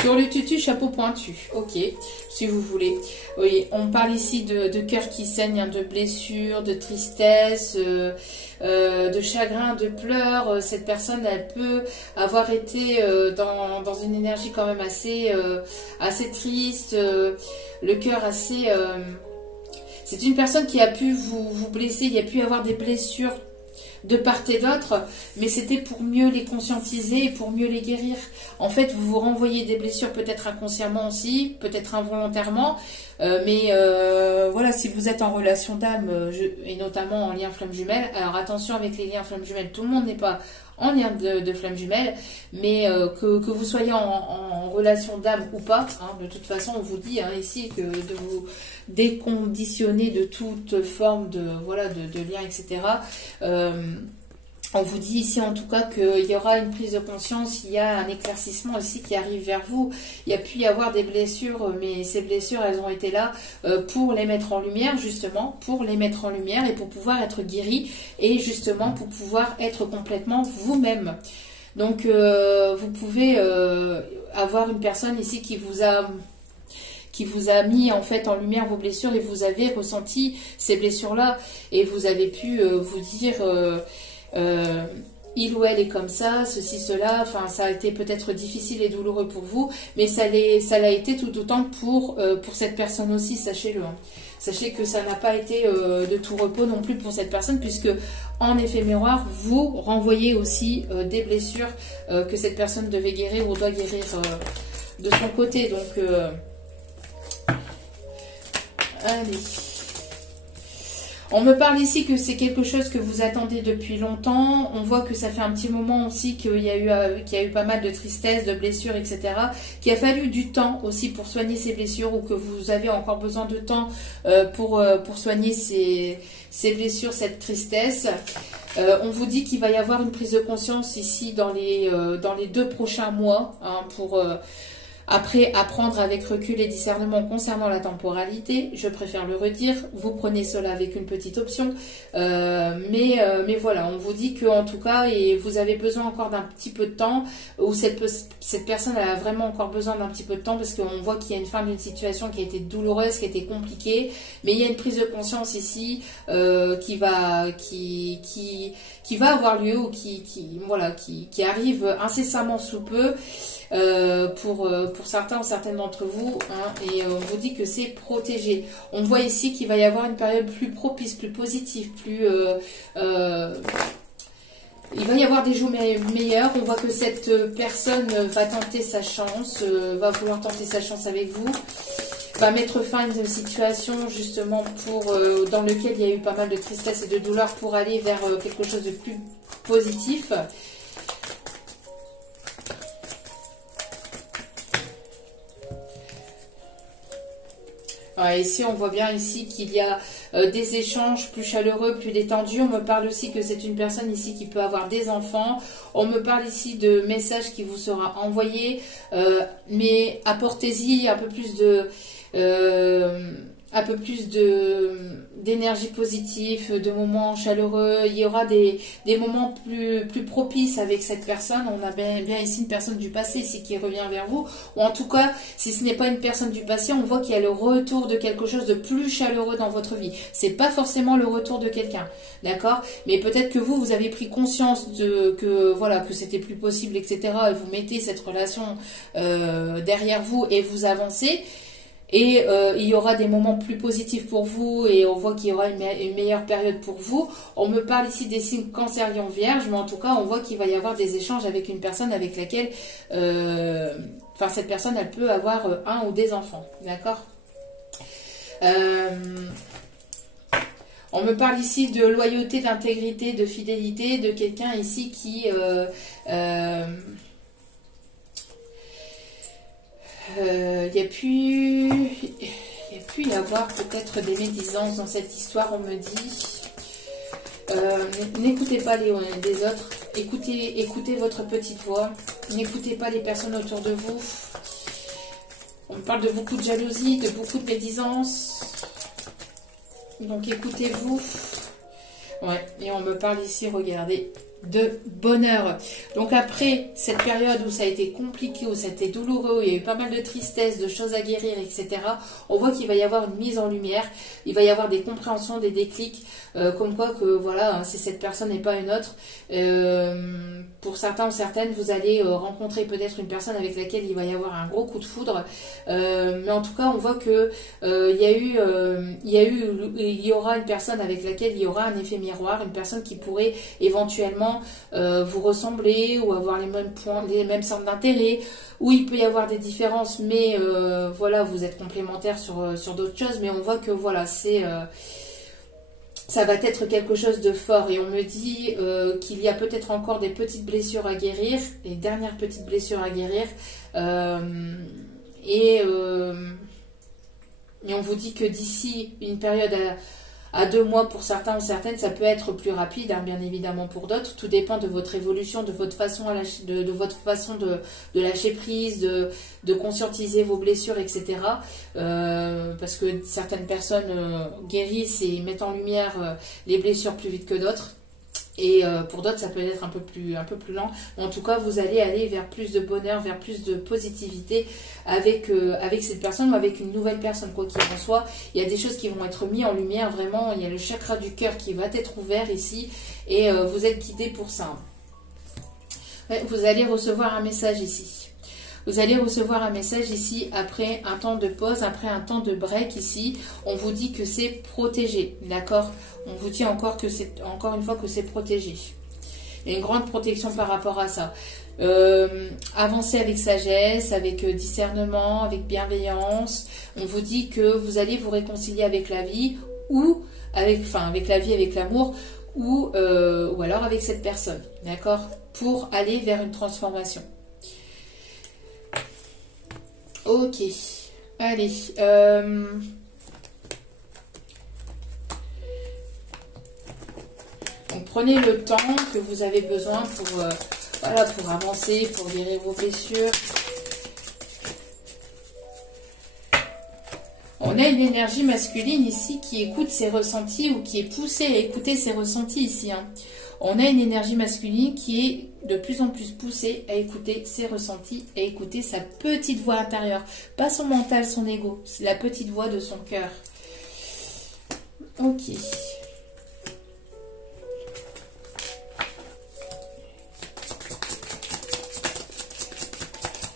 Sur le tutu, chapeau pointu. Ok, si vous voulez. Oui, on parle ici de cœur qui saigne, hein, de blessures, de tristesse, de chagrin, de pleurs. Cette personne, elle peut avoir été dans une énergie quand même assez triste, le cœur assez... c'est une personne qui a pu vous blesser, il y a pu avoir des blessures de part et d'autre, mais c'était pour mieux les conscientiser et pour mieux les guérir. En fait, vous vous renvoyez des blessures peut-être inconsciemment aussi, peut-être involontairement, mais voilà, si vous êtes en relation d'âme, et notamment en lien flamme jumelle, alors attention avec les liens flamme jumelle, tout le monde n'est pas en lien de flamme jumelle, mais que vous soyez en relation d'âme ou pas, hein, de toute façon on vous dit hein, ici que de vous déconditionner de toute forme de lien, etc. On vous dit ici en tout cas qu'il y aura une prise de conscience, il y a un éclaircissement aussi qui arrive vers vous. Il y a pu y avoir des blessures, mais ces blessures elles ont été là pour les mettre en lumière, justement, pour les mettre en lumière et pour pouvoir être guéris et justement pour pouvoir être complètement vous-même. Donc vous pouvez avoir une personne ici qui vous a mis en fait en lumière vos blessures et vous avez ressenti ces blessures-là et vous avez pu vous dire il ou elle est comme ça, ceci, cela, enfin ça a été peut-être difficile et douloureux pour vous, mais ça l'a été tout autant pour cette personne aussi, sachez-le. Hein. Sachez que ça n'a pas été de tout repos non plus pour cette personne, puisque en effet miroir, vous renvoyez aussi des blessures que cette personne devait guérir ou doit guérir de son côté. Donc, allez. On me parle ici que c'est quelque chose que vous attendez depuis longtemps. On voit que ça fait un petit moment aussi qu'il y a eu pas mal de tristesse, de blessures, etc. Qu'il a fallu du temps aussi pour soigner ces blessures ou que vous avez encore besoin de temps pour soigner ces blessures, cette tristesse. On vous dit qu'il va y avoir une prise de conscience ici dans les 2 prochains mois hein, pour... Après, apprendre avec recul et discernement concernant la temporalité, je préfère le redire, vous prenez cela avec une petite option, mais voilà, on vous dit que en tout cas, et vous avez besoin encore d'un petit peu de temps, ou cette personne elle a vraiment encore besoin d'un petit peu de temps, parce qu'on voit qu'il y a une fin d'une situation qui a été douloureuse, qui a été compliquée, mais il y a une prise de conscience ici qui va avoir lieu, ou qui arrive incessamment sous peu, pour certaines d'entre vous, hein, et on vous dit que c'est protégé. On voit ici qu'il va y avoir une période plus propice, plus positive, il va y avoir des jours meilleurs. On voit que cette personne va tenter sa chance, va vouloir tenter sa chance avec vous, va mettre fin à une situation justement dans lequel il y a eu pas mal de tristesse et de douleur pour aller vers quelque chose de plus positif. Ici, on voit bien ici qu'il y a des échanges plus chaleureux, plus détendus. On me parle aussi que c'est une personne ici qui peut avoir des enfants. On me parle ici de messages qui vous sera envoyé, mais apportez-y un peu plus un peu plus d'énergie positive, de moments chaleureux. Il y aura des moments plus propices avec cette personne. On a bien ici une personne du passé ici qui revient vers vous. Ou en tout cas, si ce n'est pas une personne du passé, on voit qu'il y a le retour de quelque chose de plus chaleureux dans votre vie. C'est pas forcément le retour de quelqu'un, d'accord? Mais peut-être que vous avez pris conscience que c'était plus possible, etc. Et vous mettez cette relation derrière vous et vous avancez. Et il y aura des moments plus positifs pour vous et on voit qu'il y aura une meilleure période pour vous. On me parle ici des signes cancériens vierge, mais en tout cas on voit qu'il va y avoir des échanges avec une personne avec laquelle cette personne elle peut avoir un ou des enfants, d'accord. On me parle ici de loyauté, d'intégrité, de fidélité, de quelqu'un ici qui il y a pu y avoir peut-être des médisances dans cette histoire, on me dit. N'écoutez pas les autres, écoutez votre petite voix, n'écoutez pas les personnes autour de vous. On me parle de beaucoup de jalousie, de beaucoup de médisance. Donc écoutez-vous. Ouais, et on me parle ici, regardez, de bonheur. Donc après cette période où ça a été compliqué, où ça a été douloureux, où il y a eu pas mal de tristesse, de choses à guérir, etc. On voit qu'il va y avoir une mise en lumière, il va y avoir des compréhensions, des déclics, comme quoi que voilà, c'est cette personne et pas une autre. Pour certains ou certaines, vous allez rencontrer peut-être une personne avec laquelle il va y avoir un gros coup de foudre. Mais en tout cas, on voit que il y aura une personne avec laquelle il y aura un effet miroir, une personne qui pourrait éventuellement vous ressembler ou avoir les mêmes points, les mêmes centres d'intérêt, où il peut y avoir des différences, mais voilà, vous êtes complémentaires sur d'autres choses, mais on voit que voilà, ça va être quelque chose de fort. Et on me dit qu'il y a peut-être encore des petites blessures à guérir, les dernières petites blessures à guérir, et on vous dit que d'ici une période à 2 mois pour certains ou certaines, ça peut être plus rapide, hein, bien évidemment pour d'autres. Tout dépend de votre évolution, de votre façon, de votre façon de lâcher prise, de conscientiser vos blessures, etc. Parce que certaines personnes guérissent et mettent en lumière les blessures plus vite que d'autres. Et pour d'autres, ça peut être un peu plus lent. Mais en tout cas, vous allez aller vers plus de bonheur, vers plus de positivité avec cette personne ou avec une nouvelle personne, quoi qu'il en soit. Il y a des choses qui vont être mises en lumière, vraiment. Il y a le chakra du cœur qui va être ouvert ici. Et vous êtes guidé pour ça. Ouais, vous allez recevoir un message ici. Vous allez recevoir un message ici après un temps de pause, après un temps de break ici. On vous dit que c'est protégé, d'accord? On vous dit encore une fois que c'est protégé. Il y a une grande protection par rapport à ça. Avancez avec sagesse, avec discernement, avec bienveillance. On vous dit que vous allez vous réconcilier avec la vie ou avec la vie, avec l'amour ou alors avec cette personne, d'accord? Pour aller vers une transformation. Ok, allez. Donc prenez le temps que vous avez besoin pour avancer, pour guérir vos blessures. On a une énergie masculine ici qui écoute ses ressentis ou qui est poussée à écouter ses ressentis ici, hein. On a une énergie masculine qui est de plus en plus poussée à écouter ses ressentis, à écouter sa petite voix intérieure. Pas son mental, son ego. C'est la petite voix de son cœur. Ok.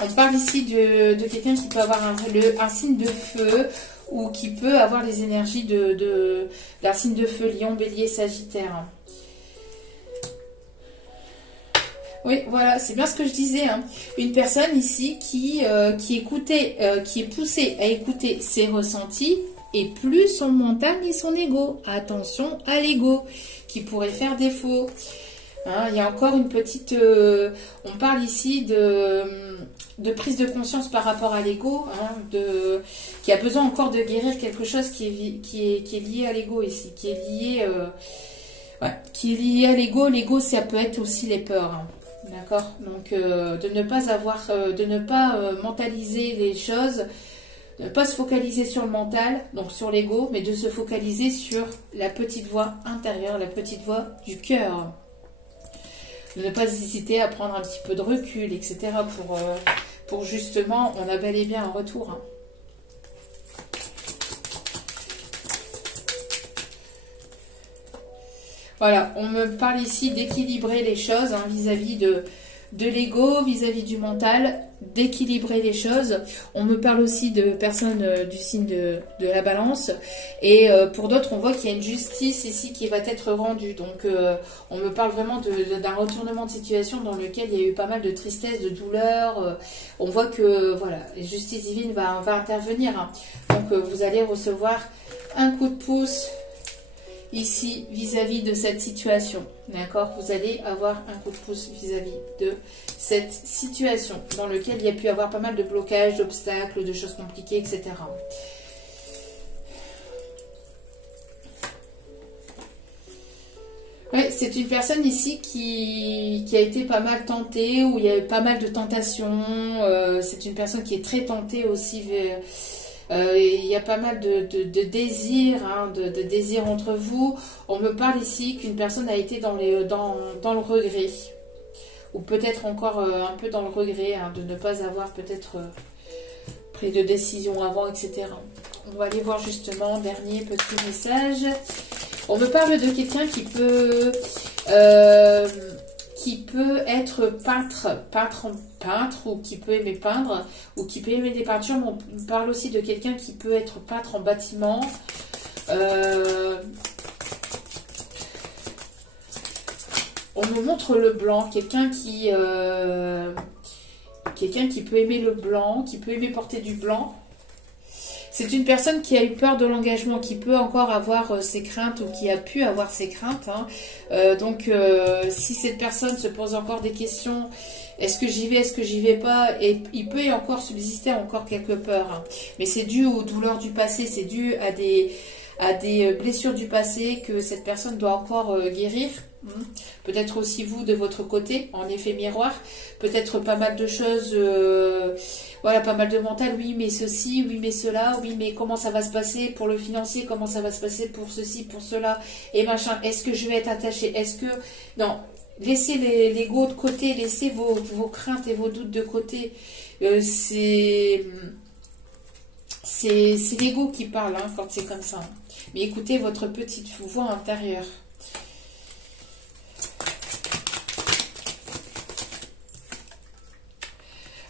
On parle ici de quelqu'un qui peut avoir un signe de feu ou qui peut avoir les énergies d'un signe de feu, lion, bélier, sagittaire. Oui, voilà, c'est bien ce que je disais, hein. Une personne ici qui est poussée à écouter ses ressentis et plus son mental ni son ego. Attention à l'ego qui pourrait faire défaut. Hein, il y a encore une petite... on parle ici de prise de conscience par rapport à l'ego, hein, qui a besoin encore de guérir quelque chose qui est lié à l'ego ici, qui est lié à l'ego. L'ego, ça peut être aussi les peurs, hein. D'accord, donc de ne pas mentaliser les choses, Ne pas se focaliser sur le mental, donc sur l'ego, mais de se focaliser sur la petite voix intérieure, la petite voix du cœur. De ne pas hésiter à prendre un petit peu de recul, etc. pour justement, on a bel et bien un retour. Hein. Voilà, on me parle ici d'équilibrer les choses hein, vis-à-vis de l'ego, vis-à-vis du mental, d'équilibrer les choses. On me parle aussi de personnes du signe de la balance. Et pour d'autres, on voit qu'il y a une justice ici qui va être rendue. Donc, on me parle vraiment d'un retournement de situation dans lequel il y a eu pas mal de tristesse, de douleur. On voit que, voilà, la justice divine va intervenir. Hein. Donc, vous allez recevoir un coup de pouce ici vis-à-vis de cette situation, d'accord? Vous allez avoir un coup de pouce vis-à-vis de cette situation dans laquelle il y a pu avoir pas mal de blocages, d'obstacles, de choses compliquées, etc. Ouais, c'est une personne ici qui a été pas mal tentée, où il y a eu pas mal de tentations. C'est une personne qui est très tentée aussi vers... il y a pas mal de désirs, hein, de désirs entre vous. On me parle ici qu'une personne a été dans le regret. Ou peut-être encore un peu dans le regret hein, de ne pas avoir peut-être pris de décision avant, etc. On va aller voir justement, dernier petit message. On me parle de quelqu'un qui peut être peintre ou qui peut aimer peindre ou qui peut aimer des peintures. Mais on parle aussi de quelqu'un qui peut être peintre en bâtiment. On me montre le blanc, quelqu'un qui peut aimer le blanc, qui peut aimer porter du blanc. C'est une personne qui a eu peur de l'engagement, qui peut encore avoir ses craintes ou qui a pu avoir ses craintes. Hein. Donc, si cette personne se pose encore des questions, est-ce que j'y vais, est-ce que j'y vais pas, et il peut y encore subsister encore quelques peurs. Hein. Mais c'est dû aux douleurs du passé, c'est dû à des blessures du passé que cette personne doit encore guérir. Peut-être aussi vous de votre côté, en effet miroir, peut-être pas mal de choses, voilà, pas mal de mental, oui mais ceci, oui mais cela, oui mais comment ça va se passer pour le financier, comment ça va se passer pour ceci, pour cela, et machin, est-ce que je vais être attaché, est-ce que, non, laissez l'ego de côté, laissez vos craintes et vos doutes de côté, c'est l'ego qui parle hein, quand c'est comme ça, mais écoutez votre petite voix intérieure.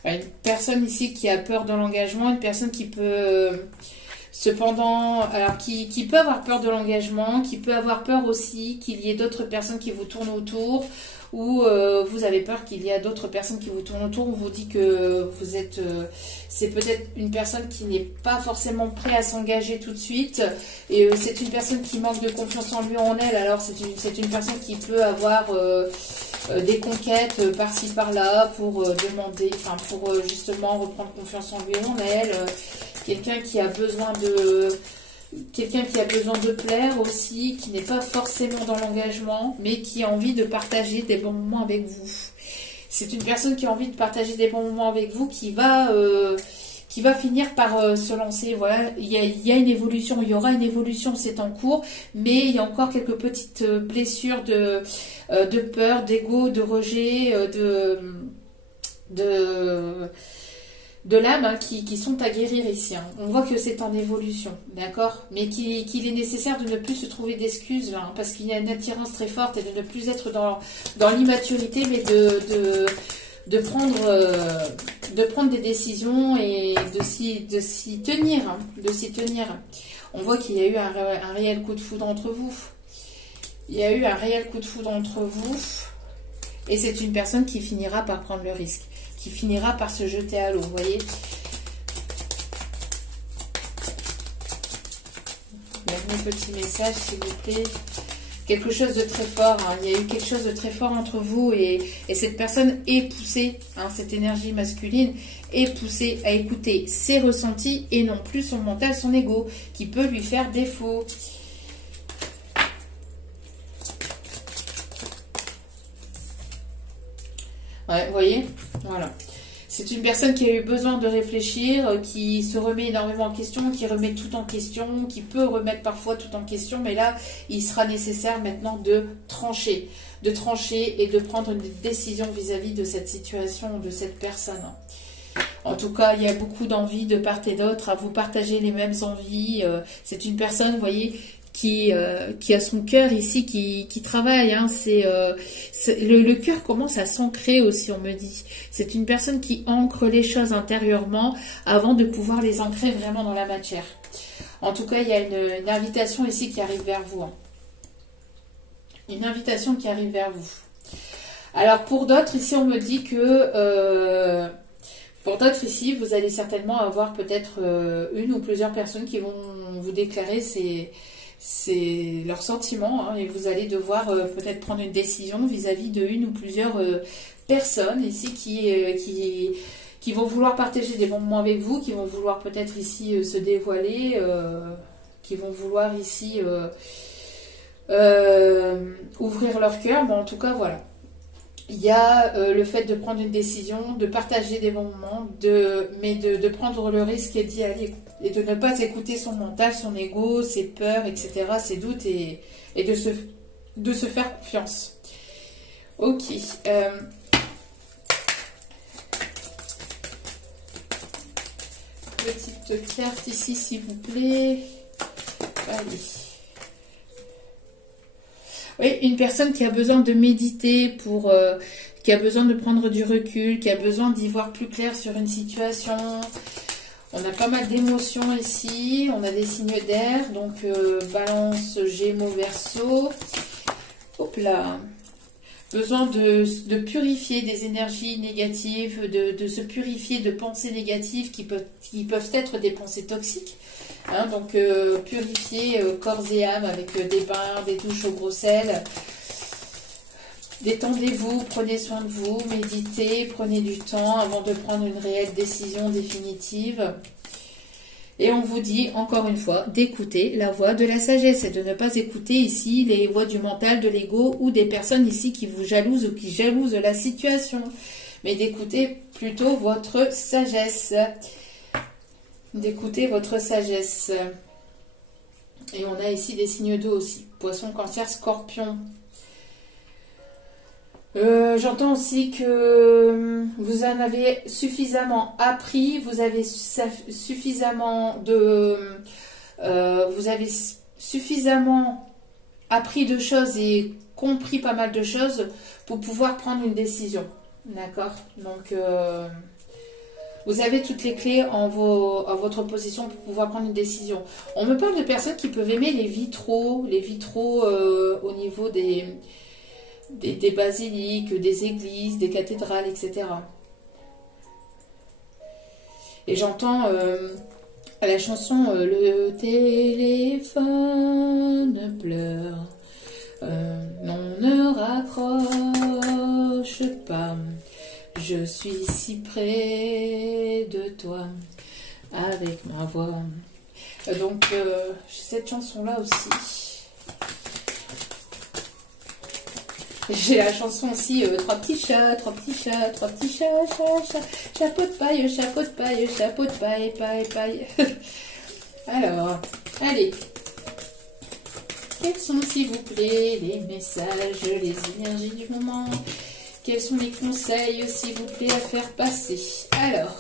Une personne ici qui a peur de l'engagement, une personne qui peut cependant, alors qui peut avoir peur de l'engagement, qui peut avoir peur aussi qu'il y ait d'autres personnes qui vous tournent autour, ou vous avez peur qu'il y a d'autres personnes qui vous tournent autour, on vous dit que vous êtes, c'est peut-être une personne qui n'est pas forcément prête à s'engager tout de suite, et c'est une personne qui manque de confiance en lui ou en elle, alors c'est une personne qui peut avoir... des conquêtes par-ci par-là pour demander, enfin pour justement reprendre confiance en lui ou en elle, quelqu'un qui a besoin de plaire aussi, qui n'est pas forcément dans l'engagement, mais qui a envie de partager des bons moments avec vous. C'est une personne qui a envie de partager des bons moments avec vous, qui va finir par se lancer. Voilà, il y a une évolution, il y aura une évolution, c'est en cours, mais il y a encore quelques petites blessures de peur, d'ego, de rejet, de l'âme hein, qui sont à guérir ici. Hein. On voit que c'est en évolution, d'accord, mais qu'il est nécessaire de ne plus se trouver d'excuses là, hein, parce qu'il y a une attirance très forte et de ne plus être dans l'immaturité, mais de prendre des décisions et de s'y tenir, hein, On voit qu'il y a eu un réel coup de foudre entre vous. Il y a eu un réel coup de foudre entre vous. Et c'est une personne qui finira par prendre le risque. Qui finira par se jeter à l'eau, vous voyez. Dernier petit message, s'il vous plaît. Quelque chose de très fort, hein. Il y a eu quelque chose de très fort entre vous et cette personne est poussée, hein, cette énergie masculine est poussée à écouter ses ressentis et non plus son mental, son ego, qui peut lui faire défaut. Ouais, vous voyez, voilà. C'est une personne qui a eu besoin de réfléchir, qui se remet énormément en question, qui remet tout en question, qui peut remettre parfois tout en question, mais là, il sera nécessaire maintenant de trancher et de prendre une décision vis-à-vis de cette situation, de cette personne. En tout cas, il y a beaucoup d'envie de part et d'autre, à vous partager les mêmes envies. C'est une personne, vous voyez, qui a son cœur ici, qui travaille. Hein. Le cœur commence à s'ancrer aussi, on me dit. C'est une personne qui ancre les choses intérieurement avant de pouvoir les ancrer vraiment dans la matière. En tout cas, il y a une invitation ici qui arrive vers vous. Hein. Une invitation qui arrive vers vous. Alors, pour d'autres, ici, on me dit que... pour d'autres ici, vous allez certainement avoir peut-être une ou plusieurs personnes qui vont vous déclarer c'est leurs sentiments, hein, et vous allez devoir peut-être prendre une décision vis-à-vis de une ou plusieurs personnes ici qui vont vouloir partager des bons moments avec vous, qui vont vouloir peut-être ici se dévoiler, qui vont vouloir ici ouvrir leur cœur. Bon, en tout cas, voilà. Il y a le fait de prendre une décision, de partager des bons moments, mais de prendre le risque et d'y aller. Et de ne pas écouter son mental, son ego, ses peurs, etc., ses doutes, et de se faire confiance. Ok. Petite carte ici, s'il vous plaît. Allez. Oui, une personne qui a besoin de méditer, qui a besoin de prendre du recul, qui a besoin d'y voir plus clair sur une situation. On a pas mal d'émotions ici, on a des signes d'air, donc Balance, Gémeaux, Verseau. Hop là. Besoin de purifier des énergies négatives, de se purifier de pensées négatives qui peuvent être des pensées toxiques. Hein, donc purifier corps et âme avec des bains, des douches au gros sel. Détendez-vous, prenez soin de vous, méditez, prenez du temps avant de prendre une réelle décision définitive. Et on vous dit, encore une fois, d'écouter la voix de la sagesse et de ne pas écouter ici les voix du mental, de l'ego ou des personnes ici qui vous jalousent ou qui jalousent la situation. Mais d'écouter plutôt votre sagesse. D'écouter votre sagesse. Et on a ici des signes d'eau aussi. Poisson, Cancer, Scorpion. J'entends aussi que vous en avez suffisamment appris, vous avez suffisamment appris de choses et compris pas mal de choses pour pouvoir prendre une décision. D'accord? Donc, vous avez toutes les clés en votre position pour pouvoir prendre une décision. On me parle de personnes qui peuvent aimer les vitraux au niveau des basiliques, des églises, des cathédrales, etc. Et j'entends la chanson Le téléphone pleure, non, ne raccroche pas, je suis si près de toi avec ma voix. Donc j'ai cette chanson là aussi. J'ai la chanson aussi, trois petits chats, chapeau de paille, paille. Alors, allez. Quels sont, s'il vous plaît, les messages, les énergies du moment? Quels sont les conseils, s'il vous plaît, à faire passer? Alors,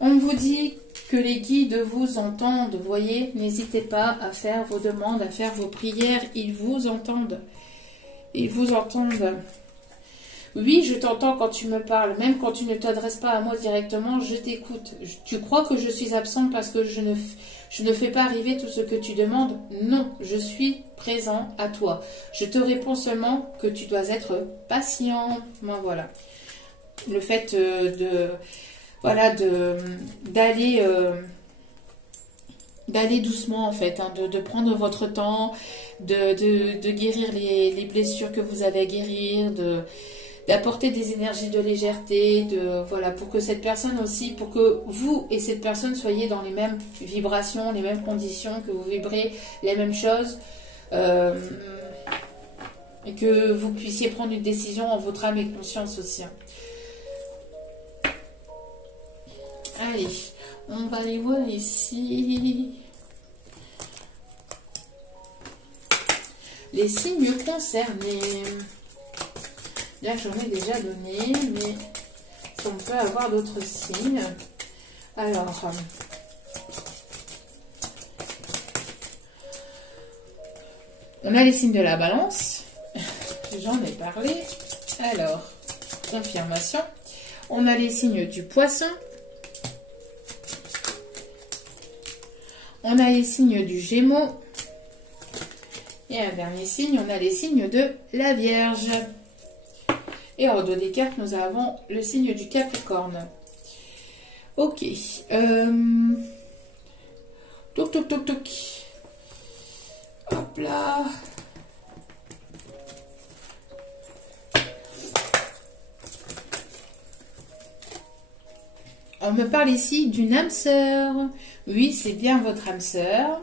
on vous dit que les guides vous entendent, vous voyez? N'hésitez pas à faire vos demandes, à faire vos prières, ils vous entendent. Ils vous entendent. Oui, je t'entends quand tu me parles. Même quand tu ne t'adresses pas à moi directement, je t'écoute. Tu crois que je suis absente parce que je ne fais pas arriver tout ce que tu demandes? Non, je suis présent à toi. Je te réponds seulement que tu dois être patient. Ben, voilà. Le fait d'aller doucement en fait, hein, de prendre votre temps, de guérir les blessures que vous avez à guérir, d'apporter des énergies de légèreté, voilà, pour que cette personne aussi, pour que vous et cette personne soyez dans les mêmes vibrations, les mêmes conditions, que vous vibrez les mêmes choses, et que vous puissiez prendre une décision en votre âme et conscience aussi. Hein. Allez, on va aller voir ici. Les signes concernés. Bien que j'en ai déjà donné, mais si on peut avoir d'autres signes. Alors, on a les signes de la balance. J'en ai parlé. Alors, confirmation. On a les signes du poisson. On a les signes du Gémeaux. Et un dernier signe, on a les signes de la Vierge. Et en dos des cartes, nous avons le signe du Capricorne. Ok. Toc, toc, toc, toc. Hop là. On me parle ici d'une âme sœur. Oui, c'est bien votre âme sœur.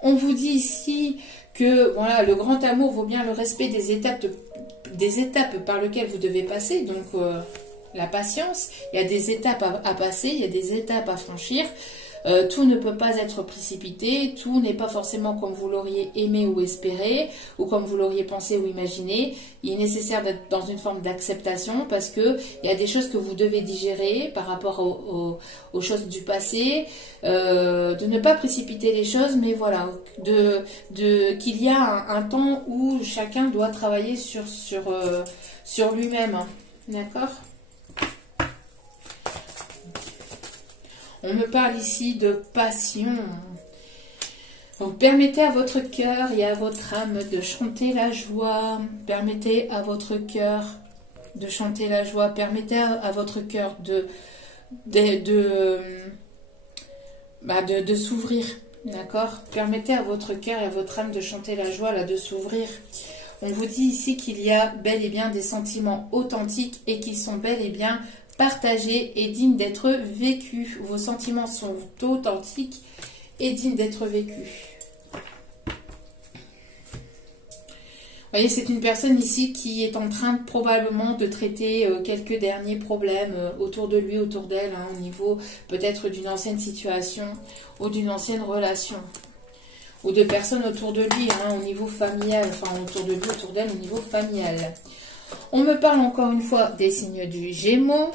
On vous dit ici que voilà, le grand amour vaut bien le respect des étapes par lesquelles vous devez passer. Donc, la patience, il y a des étapes à passer, il y a des étapes à franchir. Tout ne peut pas être précipité, tout n'est pas forcément comme vous l'auriez aimé ou espéré, ou comme vous l'auriez pensé ou imaginé. Il est nécessaire d'être dans une forme d'acceptation parce que il y a des choses que vous devez digérer par rapport aux choses du passé, de ne pas précipiter les choses, mais voilà, qu'il y a un temps où chacun doit travailler sur lui-même, hein. D'accord ? On me parle ici de passion. Donc, permettez à votre cœur et à votre âme de chanter la joie. Permettez à votre cœur de chanter la joie. Permettez à votre cœur de s'ouvrir. D'accord ? Permettez à votre cœur et à votre âme de chanter la joie, là, de s'ouvrir. On vous dit ici qu'il y a bel et bien des sentiments authentiques et qui sont bel et bien partagés et dignes d'être vécus. Vos sentiments sont authentiques et dignes d'être vécus. Vous voyez, c'est une personne ici qui est en train probablement de traiter quelques derniers problèmes autour de lui, autour d'elle, hein, au niveau peut-être d'une ancienne situation ou d'une ancienne relation. Ou de personnes autour de lui, hein, au niveau familial, enfin autour de lui, autour d'elle, au niveau familial. On me parle encore une fois des signes du Gémeaux.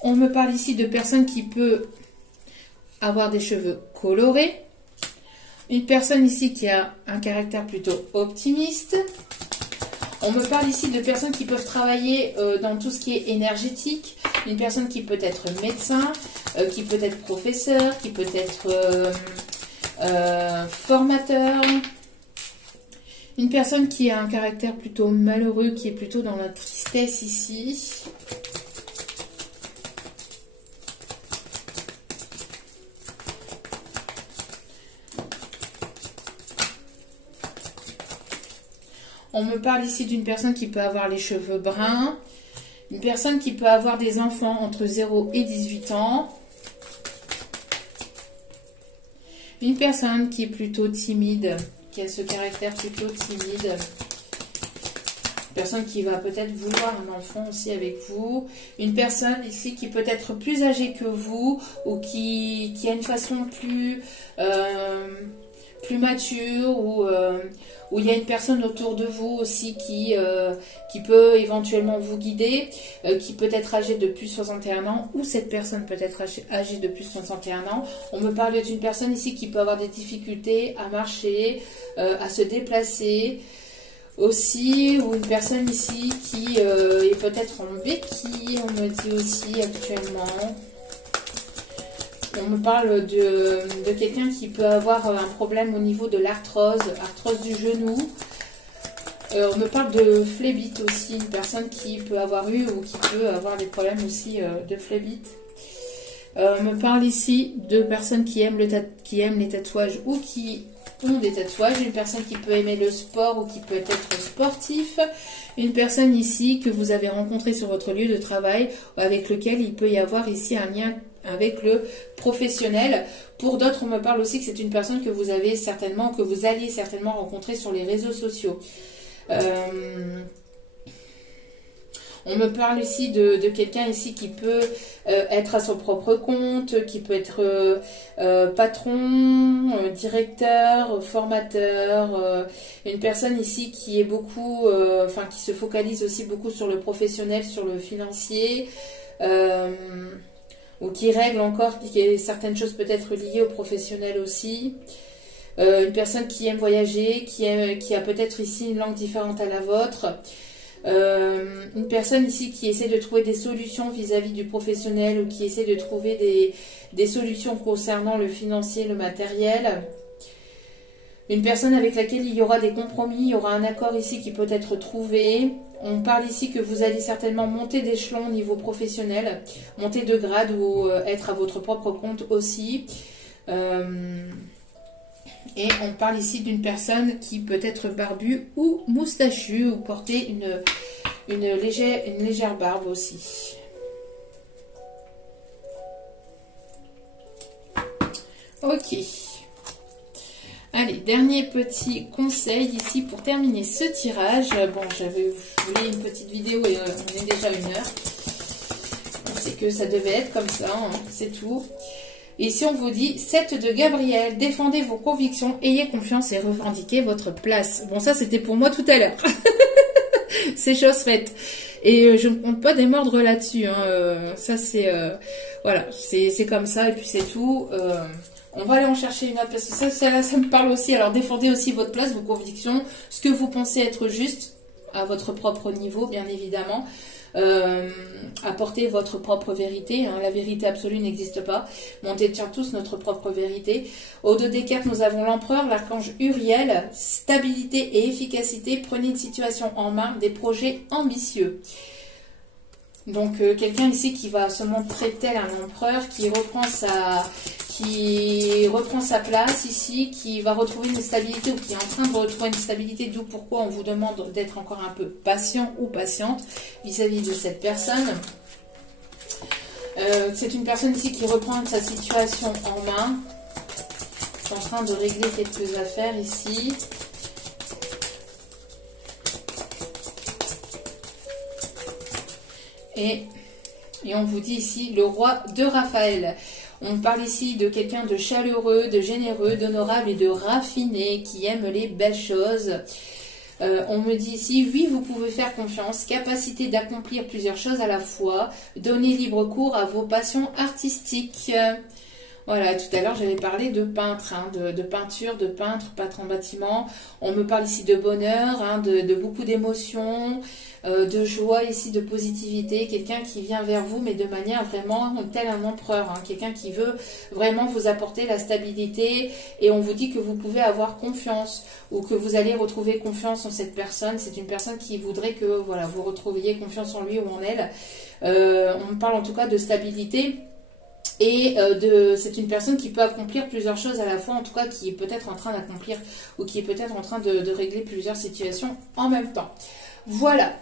On me parle ici de personnes qui peuvent avoir des cheveux colorés. Une personne ici qui a un caractère plutôt optimiste. On me parle ici de personnes qui peuvent travailler dans tout ce qui est énergétique. Une personne qui peut être médecin, qui peut être professeur, qui peut être formateur. Une personne qui a un caractère plutôt malheureux, qui est plutôt dans la tristesse ici. On me parle ici d'une personne qui peut avoir les cheveux bruns. Une personne qui peut avoir des enfants entre 0 et 18 ans. Une personne qui est plutôt timide, qui a ce caractère plutôt timide. Une personne qui va peut-être vouloir un enfant aussi avec vous. Une personne ici qui peut être plus âgée que vous ou qui a une façon plus mature ou il y a une personne autour de vous aussi qui peut éventuellement vous guider, qui peut être âgée de plus de 61 ans ou cette personne peut être âgée de plus de 61 ans. On me parle d'une personne ici qui peut avoir des difficultés à marcher, à se déplacer aussi, ou une personne ici qui est peut-être en béquille, on me dit aussi actuellement. On me parle de quelqu'un qui peut avoir un problème au niveau de l'arthrose du genou. On me parle de phlébite aussi, une personne qui peut avoir eu ou qui peut avoir des problèmes aussi de phlébite. On me parle ici de personnes qui aiment les tatouages ou qui ont des tatouages. Une personne qui peut aimer le sport ou qui peut être sportif. Une personne ici que vous avez rencontrée sur votre lieu de travail avec lequel il peut y avoir ici un lien avec le professionnel. Pour d'autres, on me parle aussi que c'est une personne que vous alliez certainement rencontrer sur les réseaux sociaux. On me parle ici de quelqu'un ici qui peut être à son propre compte, qui peut être patron, directeur, formateur, une personne ici qui est beaucoup, qui se focalise aussi beaucoup sur le professionnel, sur le financier, ou qui règle encore certaines choses peut-être liées au professionnel aussi. Une personne qui aime voyager, qui a peut-être ici une langue différente à la vôtre. Une personne ici qui essaie de trouver des solutions vis-à-vis du professionnel ou qui essaie de trouver des solutions concernant le financier, le matériel. Une personne avec laquelle il y aura des compromis, il y aura un accord ici qui peut être trouvé. On parle ici que vous allez certainement monter d'échelon au niveau professionnel, monter de grade ou être à votre propre compte aussi. Et on parle ici d'une personne qui peut être barbue ou moustachue ou porter une légère barbe aussi. Ok. Allez, dernier petit conseil ici pour terminer ce tirage. Bon, je voulais une petite vidéo et on est déjà 1 heure. C'est que ça devait être comme ça, hein, c'est tout. Et si on vous dit 7 de Gabriel, défendez vos convictions, ayez confiance et revendiquez votre place. Bon, ça c'était pour moi tout à l'heure. C'est chose faite. Et je ne compte pas démordre là-dessus. Hein. Ça c'est... voilà, c'est comme ça et puis c'est tout. On va aller en chercher une autre parce que ça me parle aussi. Alors défendez aussi votre place, vos convictions, ce que vous pensez être juste à votre propre niveau, bien évidemment. Apportez votre propre vérité, hein. La vérité absolue n'existe pas, mais on détient tous notre propre vérité. Au 2 des cartes, nous avons l'empereur, l'archange Uriel, stabilité et efficacité, prenez une situation en main, des projets ambitieux. Donc quelqu'un ici qui va se montrer tel un empereur, qui reprend sa place ici, qui va retrouver une stabilité ou qui est en train de retrouver une stabilité, d'où pourquoi on vous demande d'être encore un peu patient ou patiente vis-à-vis de cette personne. C'est une personne ici qui reprend sa situation en main. Je suis en train de régler quelques affaires ici. Et on vous dit ici le roi de Raphaël. On parle ici de quelqu'un de chaleureux, de généreux, d'honorable et de raffiné, qui aime les belles choses. On me dit ici, oui, vous pouvez faire confiance, capacité d'accomplir plusieurs choses à la fois, donner libre cours à vos passions artistiques. Voilà, tout à l'heure, j'avais parlé de peintre, hein, de peinture, de peintre en bâtiment. On me parle ici de bonheur, hein, de beaucoup d'émotions, de joie ici, de positivité. Quelqu'un qui vient vers vous, mais de manière vraiment tel un empereur. Hein, quelqu'un qui veut vraiment vous apporter la stabilité. Et on vous dit que vous pouvez avoir confiance ou que vous allez retrouver confiance en cette personne. C'est une personne qui voudrait que voilà, vous retrouviez confiance en lui ou en elle. On me parle en tout cas de stabilité. Et c'est une personne qui peut accomplir plusieurs choses à la fois, en tout cas qui est peut-être en train d'accomplir ou qui est peut-être en train de régler plusieurs situations en même temps. Voilà.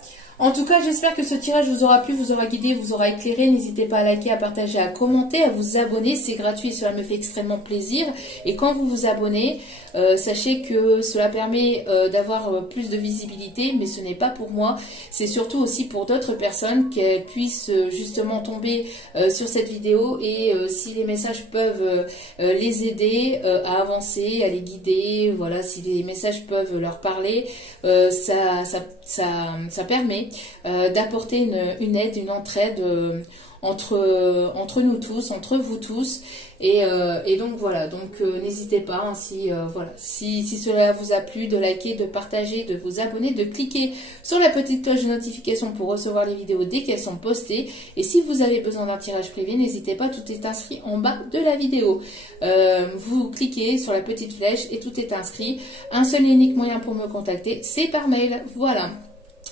En tout cas, j'espère que ce tirage vous aura plu, vous aura guidé, vous aura éclairé. N'hésitez pas à liker, à partager, à commenter, à vous abonner. C'est gratuit, cela me fait extrêmement plaisir. Et quand vous vous abonnez, sachez que cela permet d'avoir plus de visibilité, mais ce n'est pas pour moi. C'est surtout aussi pour d'autres personnes qu'elles puissent justement tomber sur cette vidéo et si les messages peuvent les aider à avancer, à les guider, voilà, si les messages peuvent leur parler, ça permet d'apporter une aide, une entraide entre nous tous, entre vous tous. Et donc voilà, donc n'hésitez pas, hein, si cela vous a plu, de liker, de partager, de vous abonner, de cliquer sur la petite cloche de notification pour recevoir les vidéos dès qu'elles sont postées. Et si vous avez besoin d'un tirage privé, n'hésitez pas, tout est inscrit en bas de la vidéo. Vous cliquez sur la petite flèche et tout est inscrit. Un seul et unique moyen pour me contacter, c'est par mail. Voilà.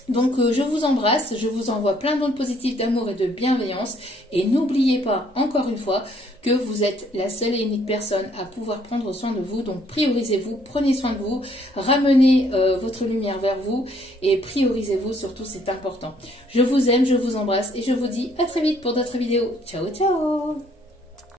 Donc je vous embrasse, je vous envoie plein d'ondes positives d'amour et de bienveillance. Et n'oubliez pas, encore une fois, que vous êtes la seule et unique personne à pouvoir prendre soin de vous. Donc priorisez-vous, prenez soin de vous, ramenez votre lumière vers vous et priorisez-vous, surtout c'est important. Je vous aime, je vous embrasse et je vous dis à très vite pour d'autres vidéos. Ciao, ciao!